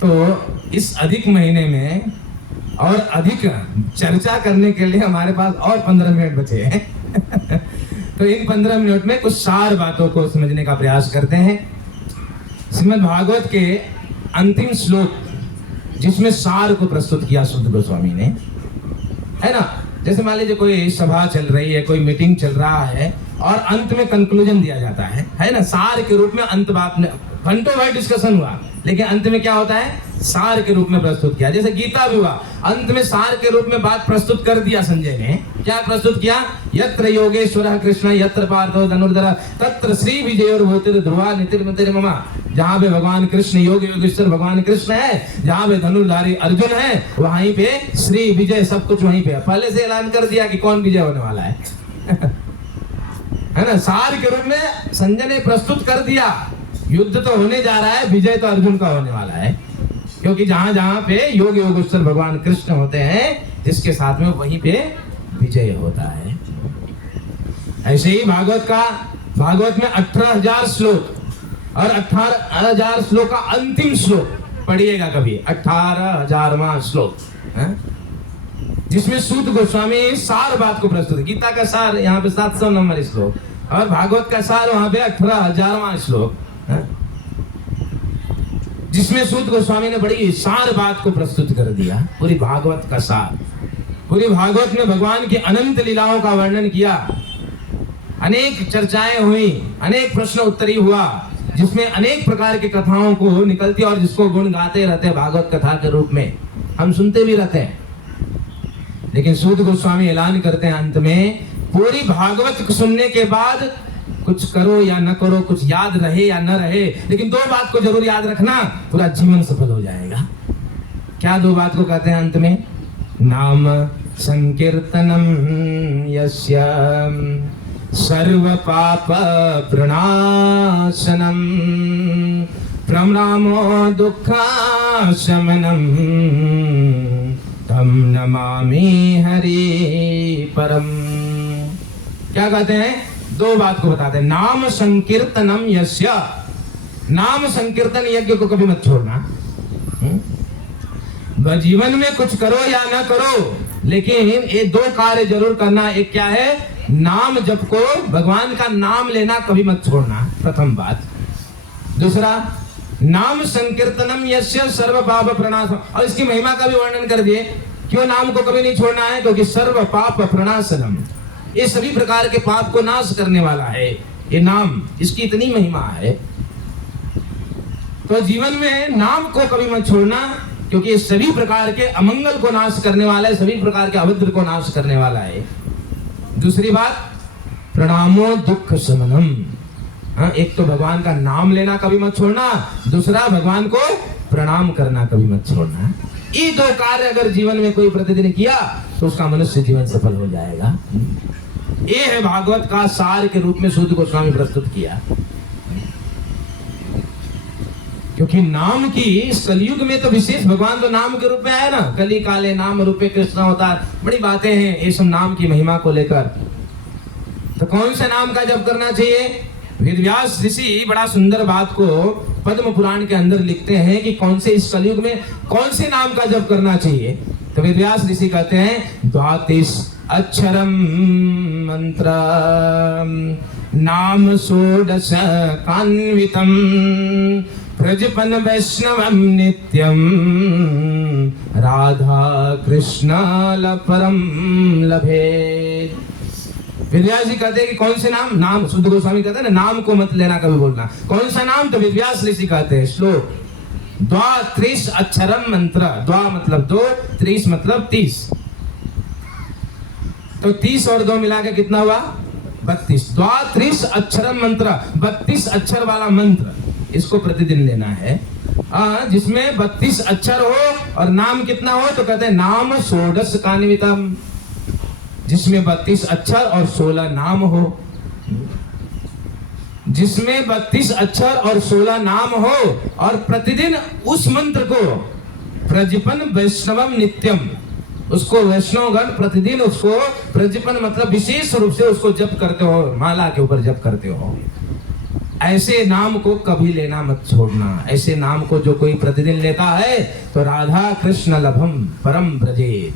तो इस अधिक महीने में और अधिक चर्चा करने के लिए हमारे पास और 15 मिनट बचे हैं। तो इन 15 मिनट में कुछ सार बातों को समझने का प्रयास करते हैं। श्रीमद् भागवत के अंतिम श्लोक जिसमें सार को प्रस्तुत किया शुद्ध गोस्वामी ने, है ना। जैसे मान लीजिए कोई सभा चल रही है, कोई मीटिंग चल रहा है और अंत में कंक्लूजन दिया जाता है ना, सार के रूप में। अंत बात में घंटों भर डिस्कशन हुआ, लेकिन अंत में क्या होता है? सार के रूप में प्रस्तुत किया। जैसे गीता भी हुआ, अंत में सार के रूप में बात प्रस्तुत कर दिया संजय ने। क्या प्रस्तुत किया? यत्र योगेश्वरः कृष्ण यत्र पार्थो धनुर्धर तत्र श्री विजयोर्भूतिर् ध्रुवा नीतिर्मतिर् मम। जहाँ पे भगवान कृष्ण योगेश्वर भगवान कृष्ण है, जहाँ पे धनुर्धारी अर्जुन है, वहीं पे श्री विजय, सब कुछ वहीं पे। पहले से ऐलान कर दिया कि कौन विजय होने वाला है। है ना, सार के रूप में संजय ने प्रस्तुत कर दिया। युद्ध तो होने जा रहा है, विजय तो अर्जुन का होने वाला है, क्योंकि जहां जहां पे योगेश्वर भगवान कृष्ण होते हैं, जिसके साथ में वहीं पे विजय होता है। ऐसे ही भागवत में 18,000 श्लोक और 18,000 श्लोक का अंतिम श्लोक पढ़िएगा कभी, 18,000वां श्लोक, जिसमें सूत गोस्वामी सार बात को प्रस्तुत। गीता का सार यहाँ पे 700 नंबर श्लोक और भागवत का सार वहां पे 18,000वां श्लोक, जिसमें सूत गोस्वामी ने बड़ी सार बात को प्रस्तुत कर दिया। पूरी भागवत का सार, पूरी भागवत में भगवान की अनंत लीलाओं का वर्णन किया, अनेक चर्चाएं हुई, अनेक प्रश्न उत्तरी हुआ, जिसमें अनेक प्रकार की कथाओं को निकलती और जिसको गुण गाते रहते भागवत कथा के रूप में, हम सुनते भी रहते हैं। लेकिन सूत गोस्वामी ऐलान करते हैं अंत में, पूरी भागवत सुनने के बाद कुछ करो या न करो, कुछ याद रहे या न रहे, लेकिन 2 बात को जरूर याद रखना, पूरा जीवन सफल हो जाएगा। क्या 2 बात को कहते हैं अंत में? नाम संकीर्तनम यस्य सर्व पाप प्रणाशनम प्रणामो दुःखाशमनम तम नमामि हरि परम। क्या कहते हैं? 2 बात को बताते हैं। नाम संकीर्तनम यस्य, नाम संकीर्तन यज्ञ को कभी मत छोड़ना। जीवन में कुछ करो या ना करो, लेकिन ये 2 कार्य जरूर करना। एक क्या है? नाम जप को, भगवान का नाम लेना कभी मत छोड़ना, प्रथम बात। दूसरा, नाम संकीर्तनम यस्य सर्व पाप प्रणाशनम, और इसकी महिमा का भी वर्णन कर दिए। क्यों नाम को कभी नहीं छोड़ना है? क्योंकि सर्व पाप प्रणाशनम, ये सभी प्रकार के पाप को नाश करने वाला है ये नाम, इसकी इतनी महिमा है। तो जीवन में नाम को कभी मत छोड़ना, क्योंकि ये सभी प्रकार के अमंगल को नाश करने वाला है, सभी प्रकार के अभद्र को नाश करने वाला है। दूसरी बात, प्रणामो दुख शमनम। एक तो भगवान का नाम लेना कभी मत छोड़ना, दूसरा भगवान को प्रणाम करना कभी मत छोड़ना। ये 2 कार्य अगर जीवन में कोई प्रतिदिन किया तो उसका मनुष्य जीवन सफल हो जाएगा। ये है भागवत का सार के रूप में सूत गोस्वामी प्रस्तुत किया। क्योंकि नाम की इस कलयुग में तो विशेष, भगवान तो नाम के रूप में आया ना, कली काले नाम रूपे कृष्ण अवतार, बड़ी बातें हैं ये सब नाम की महिमा को लेकर। तो कौन से नाम का जप करना चाहिए? वेदव्यास ऋषि बड़ा सुंदर बात को पद्म पुराण के अंदर लिखते हैं कि कौन से इस कलयुग में कौन से नाम का जप करना चाहिए। तो वेदव्यास ऋषि कहते हैं, 32 अक्षरम मंत्र नाम षोडश कान्वितम प्रजपन वैष्णवम नित्यम राधा कृष्ण परम लभे। वेदव्यास जी कहते हैं कि कौन से नाम शुद्ध गोस्वामी कहते हैं ना, नाम को मत लेना कभी बोलना। कौन सा नाम? तो वेदव्यास ऋषि कहते हैं श्लोक द्वा 30 अक्षरम मंत्र। द्वा मतलब 2, 30 मतलब 30। तो 30 और 2 मिला के कितना हुआ? 32। द्वा 30 अक्षरम मंत्र, 32 अक्षर वाला मंत्र, इसको प्रतिदिन लेना है। जिसमें 32 अक्षर हो और नाम कितना हो? तो कहते हैं नाम षोडश कान्वितम, जिसमें 32 अक्षर और 16 नाम हो। जिसमें 32 अक्षर और 16 नाम हो और प्रतिदिन उस मंत्र को प्रजपन वैष्णवम नित्यम, उसको वैष्णवगण प्रतिदिन उसको प्रजपन मतलब विशेष रूप से उसको जप करते हो, माला के ऊपर जप करते हो। ऐसे नाम को कभी लेना मत छोड़ना। ऐसे नाम को जो कोई प्रतिदिन लेता है तो राधा कृष्ण लभम परम ब्रजे,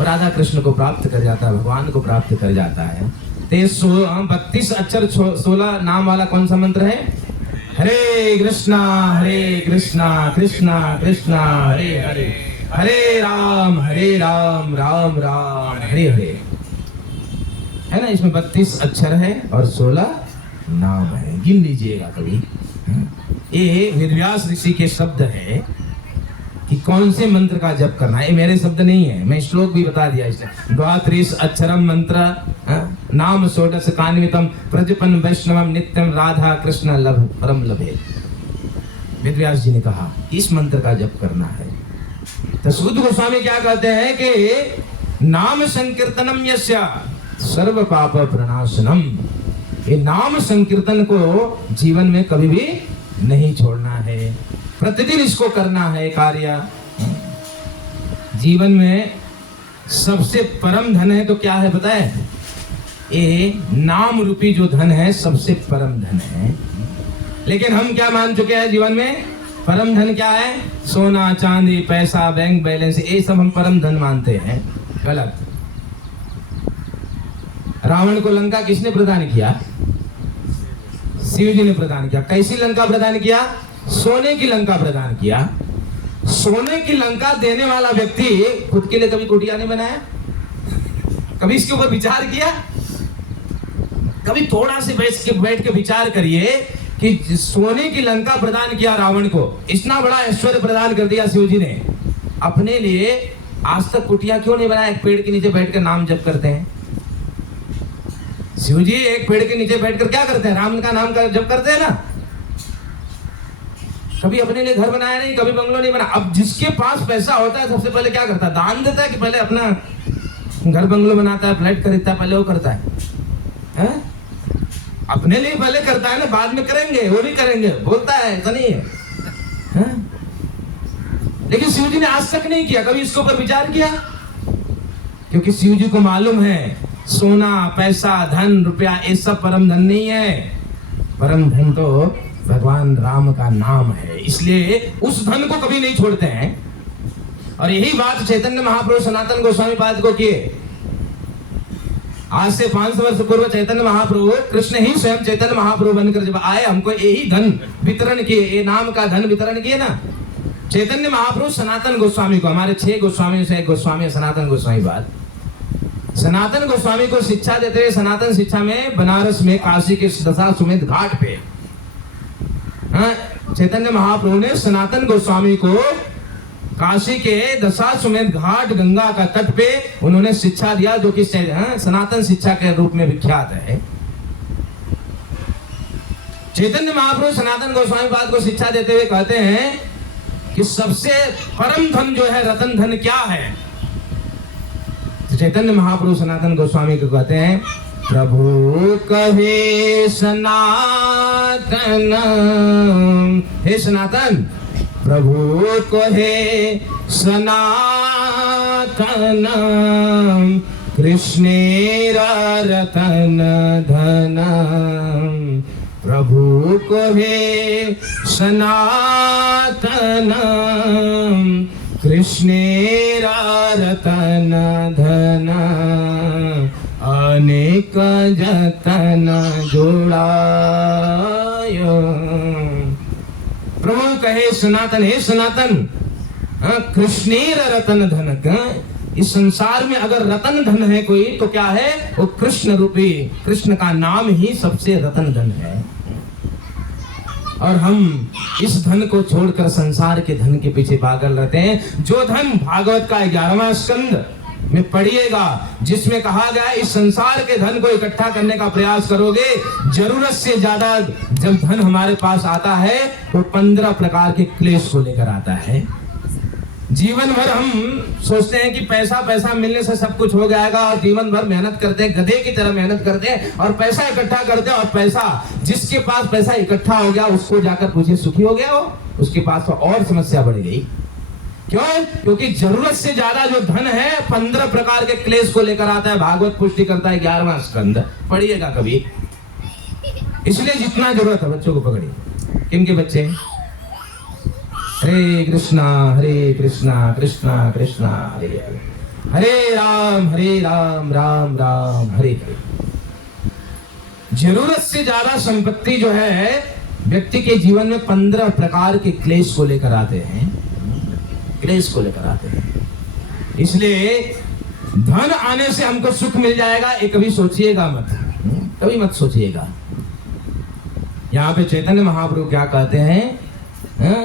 राधा कृष्ण को प्राप्त कर जाता है, भगवान को प्राप्त कर जाता है। 32 अक्षर 16 नाम वाला कौन सा मंत्र है? हरे कृष्णा कृष्णा कृष्णा हरे हरे, हरे राम राम राम हरे हरे, है ना। इसमें 32 अक्षर है और 16 नाम है। गिन लीजिएगा कभी। ये वेदव्यास ऋषि के शब्द है कि कौन से मंत्र का जप करना है। ये मेरे शब्द नहीं है, मैं श्लोक भी बता दिया इसलिए। 32 अक्षरम मंत्र, नाम षोडश कान्वितम, प्रजपन वैष्णवम नित्यम, राधा कृष्ण लभ परम लभे। वेदव्यास जी ने कहा इस मंत्र का जप करना है। तो शुद्ध गोस्वामी क्या कहते हैं कि नाम संकीर्तनम यस्य सर्व पाप प्रणाशनम। ये नाम संकीर्तन को जीवन में कभी भी नहीं छोड़ना है, प्रतिदिन इसको करना है कार्य। जीवन में सबसे परम धन है तो क्या है बताए? ये नाम रूपी जो धन है सबसे परम धन है। लेकिन हम क्या मान चुके हैं जीवन में? परम धन क्या है? सोना चांदी पैसा बैंक बैलेंस, ये सब हम परम धन मानते हैं। गलत। रावण को लंका किसने प्रदान किया? शिव जी ने प्रदान किया। कैसी लंका प्रदान किया? सोने की लंका प्रदान किया। सोने की लंका देने वाला व्यक्ति खुद के लिए कभी कुटिया नहीं बनाया? कभी इसके ऊपर विचार किया? कभी थोड़ा से बैठ के विचार करिए कि सोने की लंका प्रदान किया रावण को, इतना बड़ा ऐश्वर्य प्रदान कर दिया शिव जी ने, अपने लिए आज तक कुटिया क्यों नहीं बनाया? एक पेड़ के नीचे बैठकर नाम जप करते हैं। शिव जी एक पेड़ के नीचे बैठकर क्या करते हैं? राम का नाम का जप करते हैं ना। कभी अपने लिए घर बनाया नहीं, कभी बंगलो नहीं बना। अब जिसके पास पैसा होता है सबसे पहले क्या करता है? दान देता है कि पहले अपना घर बंगलो बनाता है, फ्लैट खरीदता है, पहले वो करता है? अपने लिए पहले करता है ना, बाद में करेंगे, वो नहीं करेंगे बोलता है, ऐसा नहीं है? लेकिन शिव जी ने आज तक नहीं किया। कभी इसके ऊपर विचार किया? क्योंकि शिव जी को मालूम है सोना पैसा धन रुपया ये सब परम धन नहीं है। परम धन तो भगवान राम का नाम है, इसलिए उस धन को कभी नहीं छोड़ते हैं। और यही बात चैतन्य महाप्रभु सनातन गोस्वामी पाद को किए। आज से 500 वर्ष पूर्व चैतन्य महाप्रभु, कृष्ण ही स्वयं चैतन्य महाप्रभु बनकर जब आए, हमको यही धन वितरण किए, ये नाम का धन वितरण किए ना चैतन्य महाप्रभु सनातन गोस्वामी को। हमारे 6 गोस्वामी से एक गोस्वामी है सनातन गोस्वामी पाद। सनातन गोस्वामी को शिक्षा देते हुए सनातन शिक्षा में बनारस में काशी के दशाश्वमेध घाट पे चैतन्य महाप्रभु ने सनातन गोस्वामी को काशी के दशाश्वमेध घाट गंगा का तट पे उन्होंने शिक्षा दिया, जो कि सनातन शिक्षा के रूप में विख्यात है। चैतन्य महाप्रभु सनातन गोस्वामी पाद को शिक्षा देते हुए कहते हैं कि सबसे परम धन जो है, रतन धन क्या है? तो चैतन्य महाप्रभु सनातन गोस्वामी को कहते हैं, प्रभु कहे सनातन, हे सनातन, प्रभु कहे सनातन, कृष्णेरा रतन धन। प्रभु कहे सनातन, कृष्णेरा रतन धन। अनेक जतन जोड़ायो। प्रभु कहे सनातन, हे सनातन, कृष्णेर रतन धन, इस संसार में अगर रतन धन है कोई तो क्या है, वो कृष्ण रूपी, कृष्ण का नाम ही सबसे रतन धन है। और हम इस धन को छोड़कर संसार के धन के पीछे पागल रहते हैं। जो धन भागवत का 11वां स्कंद में पढ़िएगा, जिसमें कहा गया है इस संसार के धन को इकट्ठा करने का प्रयास करोगे, जरूरत से ज्यादा जब धन हमारे पास आता है तो 15 प्रकार के क्लेश को लेकर आता है। जीवन भर हम सोचते हैं कि पैसा पैसा मिलने से सब कुछ हो जाएगा, और जीवन भर मेहनत करते हैं, गधे की तरह मेहनत करते हैं और पैसा इकट्ठा करते हैं, और पैसा, जिसके पास पैसा इकट्ठा हो गया उसको जाकर पूछिए सुखी हो गया हो, उसके पास तो और समस्या बढ़ गई। क्यों? क्योंकि जरूरत से ज्यादा जो धन है 15 प्रकार के क्लेश को लेकर आता है। भागवत पुष्टि करता है 11वां स्कंद, पढ़िएगा कभी। इसलिए जितना जरूरत है बच्चों को पकड़िए। किनके बच्चे? हरे कृष्णा कृष्णा कृष्णा हरे हरे, हरे राम राम राम हरे हरे। जरूरत से ज्यादा संपत्ति जो है व्यक्ति के जीवन में 15 प्रकार के क्लेश को लेकर आते हैं, क्लेश को लेकर आते हैं। इसलिए धन आने से हमको सुख मिल जाएगा, ये कभी सोचिएगा मत, कभी मत सोचिएगा। यहाँ पे चैतन्य महाप्रभु क्या कहते हैं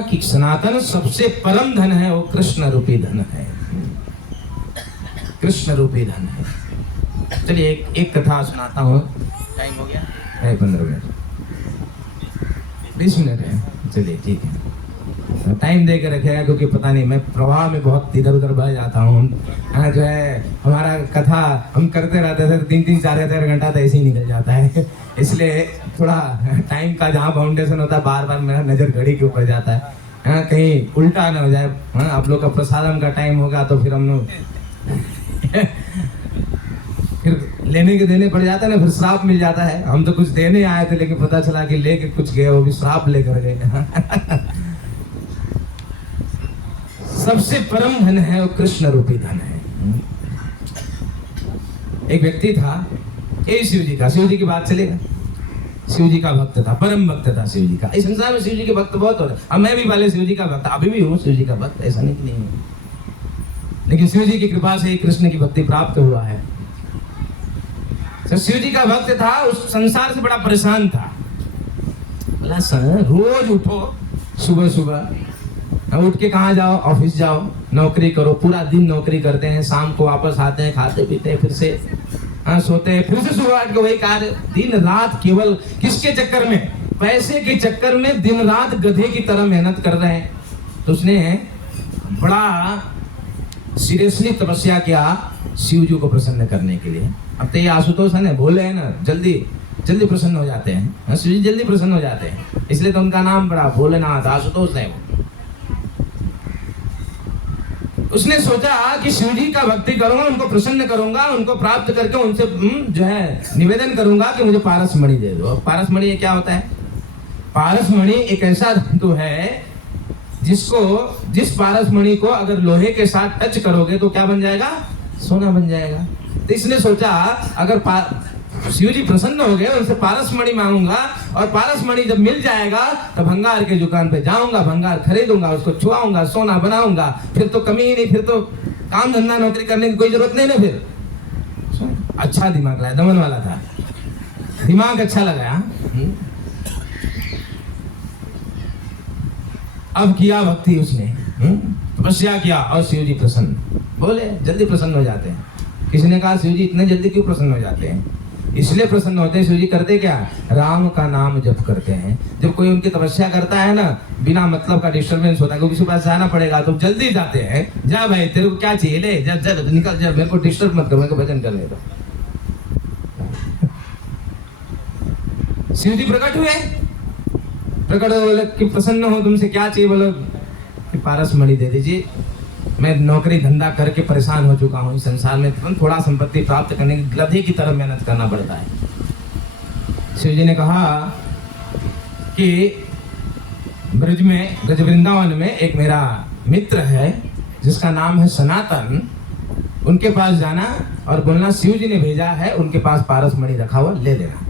कि सनातन सबसे परम धन है, वो कृष्ण रूपी धन है, कृष्ण रूपी धन है। चलिए एक कथा सुनाता हूँ। टाइम हो गया है? 15 मिनट 20 मिनट है। चलिए ठीक है, टाइम दे के रखेगा, क्योंकि पता नहीं मैं प्रवाह में बहुत इधर उधर बह जाता हूँ। जो है हमारा कथा हम करते रहते थे 3-3 4-4 घंटा तो ऐसे ही निकल जाता है। इसलिए थोड़ा टाइम का जहाँ बाउंडेशन होता है, बार बार मेरा नजर घड़ी के ऊपर जाता है, कहीं उल्टा ना हो जाए। आप लोग का प्रसादम का टाइम होगा तो फिर हम लोग फिर लेने के देने पड़ जाता है ना, फिर श्राप मिल जाता है। हम तो कुछ देने आए थे लेकिन पता चला कि लेके कुछ गए, वो भी श्राप लेकर गए। सबसे परम धन है वो कृष्ण रूपी धन है। एक व्यक्ति था, ये शिव जी का, शिव जी की बात चलेगा। शिव जी का भक्त था, परम भक्त था शिव जी का। इस संसार में शिव जी के भक्त बहुत हो रहे, अब मैं भी वाले शिव जी का भक्त, अभी भी हूँ शिव जी का भक्त, ऐसा नहीं कि नहीं हूँ, लेकिन शिव जी की कृपा से कृष्ण की भक्ति प्राप्त हुआ है। तो शिव जी का भक्त था, उस संसार से बड़ा परेशान था। रोज उठो सुबह सुबह, उठ के कहाँ जाओ, ऑफिस जाओ, नौकरी करो, पूरा दिन नौकरी करते हैं, शाम को वापस आते हैं, खाते पीते हैं, फिर से सोते हैं, फिर से सुबह उठ के वही कार्य, दिन रात केवल किसके चक्कर में? पैसे के चक्कर में दिन रात गधे की तरह मेहनत कर रहे हैं। तो उसने बड़ा सीरियसली तपस्या किया शिव जी को प्रसन्न करने के लिए। अब तो ये आशुतोष है ना, भोले हैं ना, जल्दी प्रसन्न हो जाते हैं, शिव जी जल्दी प्रसन्न हो जाते हैं, इसलिए तो उनका नाम बड़ा भोलेनाथ आशुतोष है। उसने सोचा कि शिव जी का भक्ति करूंगा, उनको प्रसन्न करूंगा, उनको प्राप्त करके उनसे जो है निवेदन करूंगा कि मुझे पारस मणि दे दो। पारस मणि क्या होता है? पारस मणि एक ऐसा धातु है जिस पारस मणि को अगर लोहे के साथ टच करोगे तो क्या बन जाएगा? सोना बन जाएगा। तो इसने सोचा अगर शिव जी प्रसन्न हो गए, उनसे पारस मणि मांगूंगा, और पारस मणि जब मिल जाएगा तो भंगार के दुकान पे जाऊंगा, भंगार खरीदूंगा, उसको छुआऊंगा, सोना बनाऊंगा, फिर तो कमी ही नहीं, फिर तो काम धंधा नौकरी करने की कोई जरूरत नहीं ना। फिर अच्छा दिमाग लगाया, दमन वाला था, दिमाग अच्छा लगाया। अब किया भक्ति उसने, तपस्या किया, और शिव जी प्रसन्न, बोले जल्दी प्रसन्न हो जाते हैं। किसी ने कहा शिव जी इतने जल्दी क्यों प्रसन्न हो जाते हैं? इसलिए प्रसन्न होते हैं शिव जी, करते क्या? राम का नाम जप करते हैं। जब कोई उनकी तपस्या करता है ना, बिना मतलब का डिस्टर्बेंस होता है, क्योंकि किसी के पास जाना पड़ेगा तो जल्दी जाते हैं, जा भाई तेरे को क्या चाहिए, ले जा जा निकल जा, मेरे को डिस्टर्ब मत कर, मेरे को भजन करने दो। शिव जी प्रकट हुए, बोले कि प्रसन्न हो, तुमसे क्या चाहिए? बोलो कि पारस मणि दे दीजिए, मैं नौकरी धंधा करके परेशान हो चुका हूँ, इस संसार में थोड़ा संपत्ति प्राप्त करने की गधे की तरह मेहनत करना पड़ता है। शिव जी ने कहा कि ब्रज में, ब्रज वृंदावन में एक मेरा मित्र है जिसका नाम है सनातन, उनके पास जाना और बोलना शिव जी ने भेजा है, उनके पास पारस मणि रखा हुआ, ले लेना।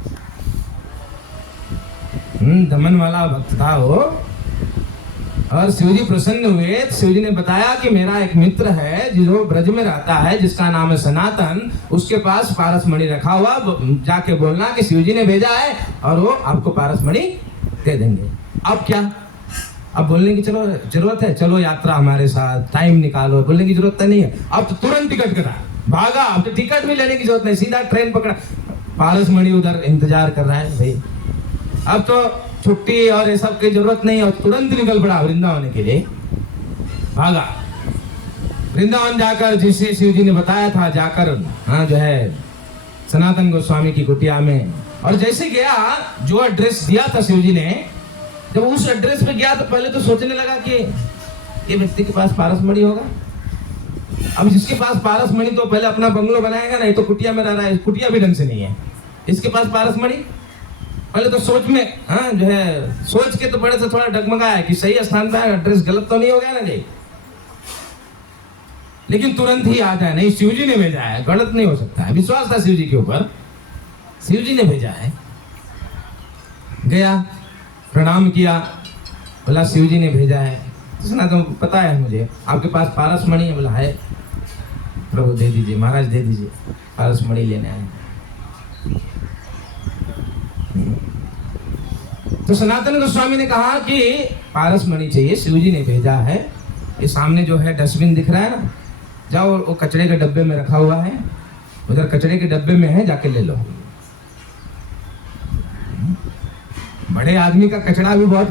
दमन वाला भक्त था वो, और शिवजी प्रसन्न हुए। शिवजी ने बताया कि मेरा एक मित्र है जो ब्रज में रहता है, जिसका नाम है सनातन, उसके पास पारस मणि रखा हुआ, जाके बोलना कि शिवजी ने भेजा है और वो आपको पारस मणि दे देंगे। अब क्या, अब बोलने की चलो जरूरत है, चलो यात्रा हमारे साथ, टाइम निकालो, बोलने की जरूरत नहीं है। अब तो तुरंत टिकट कटा, भागा, अब तो टिकट भी लेने की जरूरत नहीं, सीधा ट्रेन पकड़ा। पारस मणि उधर इंतजार कर रहा है भाई, अब तो छुट्टी और ये सब की जरूरत नहीं है, तुरंत निकल पड़ा वृंदावन के लिए, भागा। वृंदावन जाकर जिसे शिव जी ने बताया था, जाकर हाँ जो है सनातन गोस्वामी की कुटिया में, और जैसे गया, जो एड्रेस दिया था शिव जी ने, जब उस एड्रेस पे गया तो पहले तो सोचने लगा कि ये व्यक्ति के पास पारस मणि होगा। अब जिसके पास पारस मणि तो पहले अपना बंगलो बनाएगा, नहीं तो कुटिया में रह रहा है, कुटिया भी ढंग से नहीं है, इसके पास पारस मणि। पहले तो सोच में हाँ जो है सोच के तो बड़े से थोड़ा डगमगाया कि सही स्थान पे एड्रेस गलत तो नहीं हो गया ना जी, लेकिन तुरंत ही आ जाए, नहीं शिवजी ने भेजा है, गलत नहीं हो सकता है। विश्वास था शिवजी के ऊपर, शिवजी ने भेजा है। गया, प्रणाम किया, बोला शिवजी ने भेजा है। तो सुना तो पता है मुझे, आपके पास पारस मणि है? बोला है प्रभु, दे दीजिए महाराज, दे दीजिए, पारस मणि लेने आए। तो सनातन गोस्वामी ने कहा कि पारस मणि चाहिए, शिवजी ने भेजा है। ये सामने जो है डस्टबिन दिख रहा है ना, जाओ वो कचड़े के डब्बे में रखा हुआ है, उधर कचड़े के डब्बे में है, जाके ले लो। बड़े आदमी का कचड़ा भी बहुत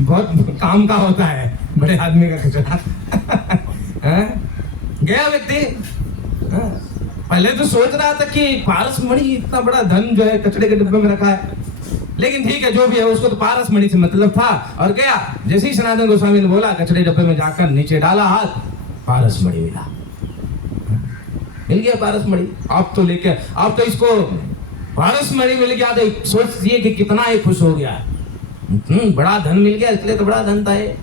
बहुत काम का होता है, बड़े आदमी का कचड़ा। गया व्यक्ति, पहले तो सोच रहा था कि पारस मणि, इतना बड़ा धन जो है कचड़े के डब्बे में रखा है, लेकिन ठीक है जो भी है, उसको तो पारस मणि से मतलब था। और गया, जैसे ही सनातन गोस्वामी ने बोला, कचड़े डब्बे में जाकर नीचे डाला हाथ, पारस मणि मिला, मिल गया पारस मणि। आप तो लेके, आप तो इसको पारस मणि मिल गया तो सोचिए कि कितना ही खुश हो गया, बड़ा धन मिल गया, इसलिए तो बड़ा धन था ये।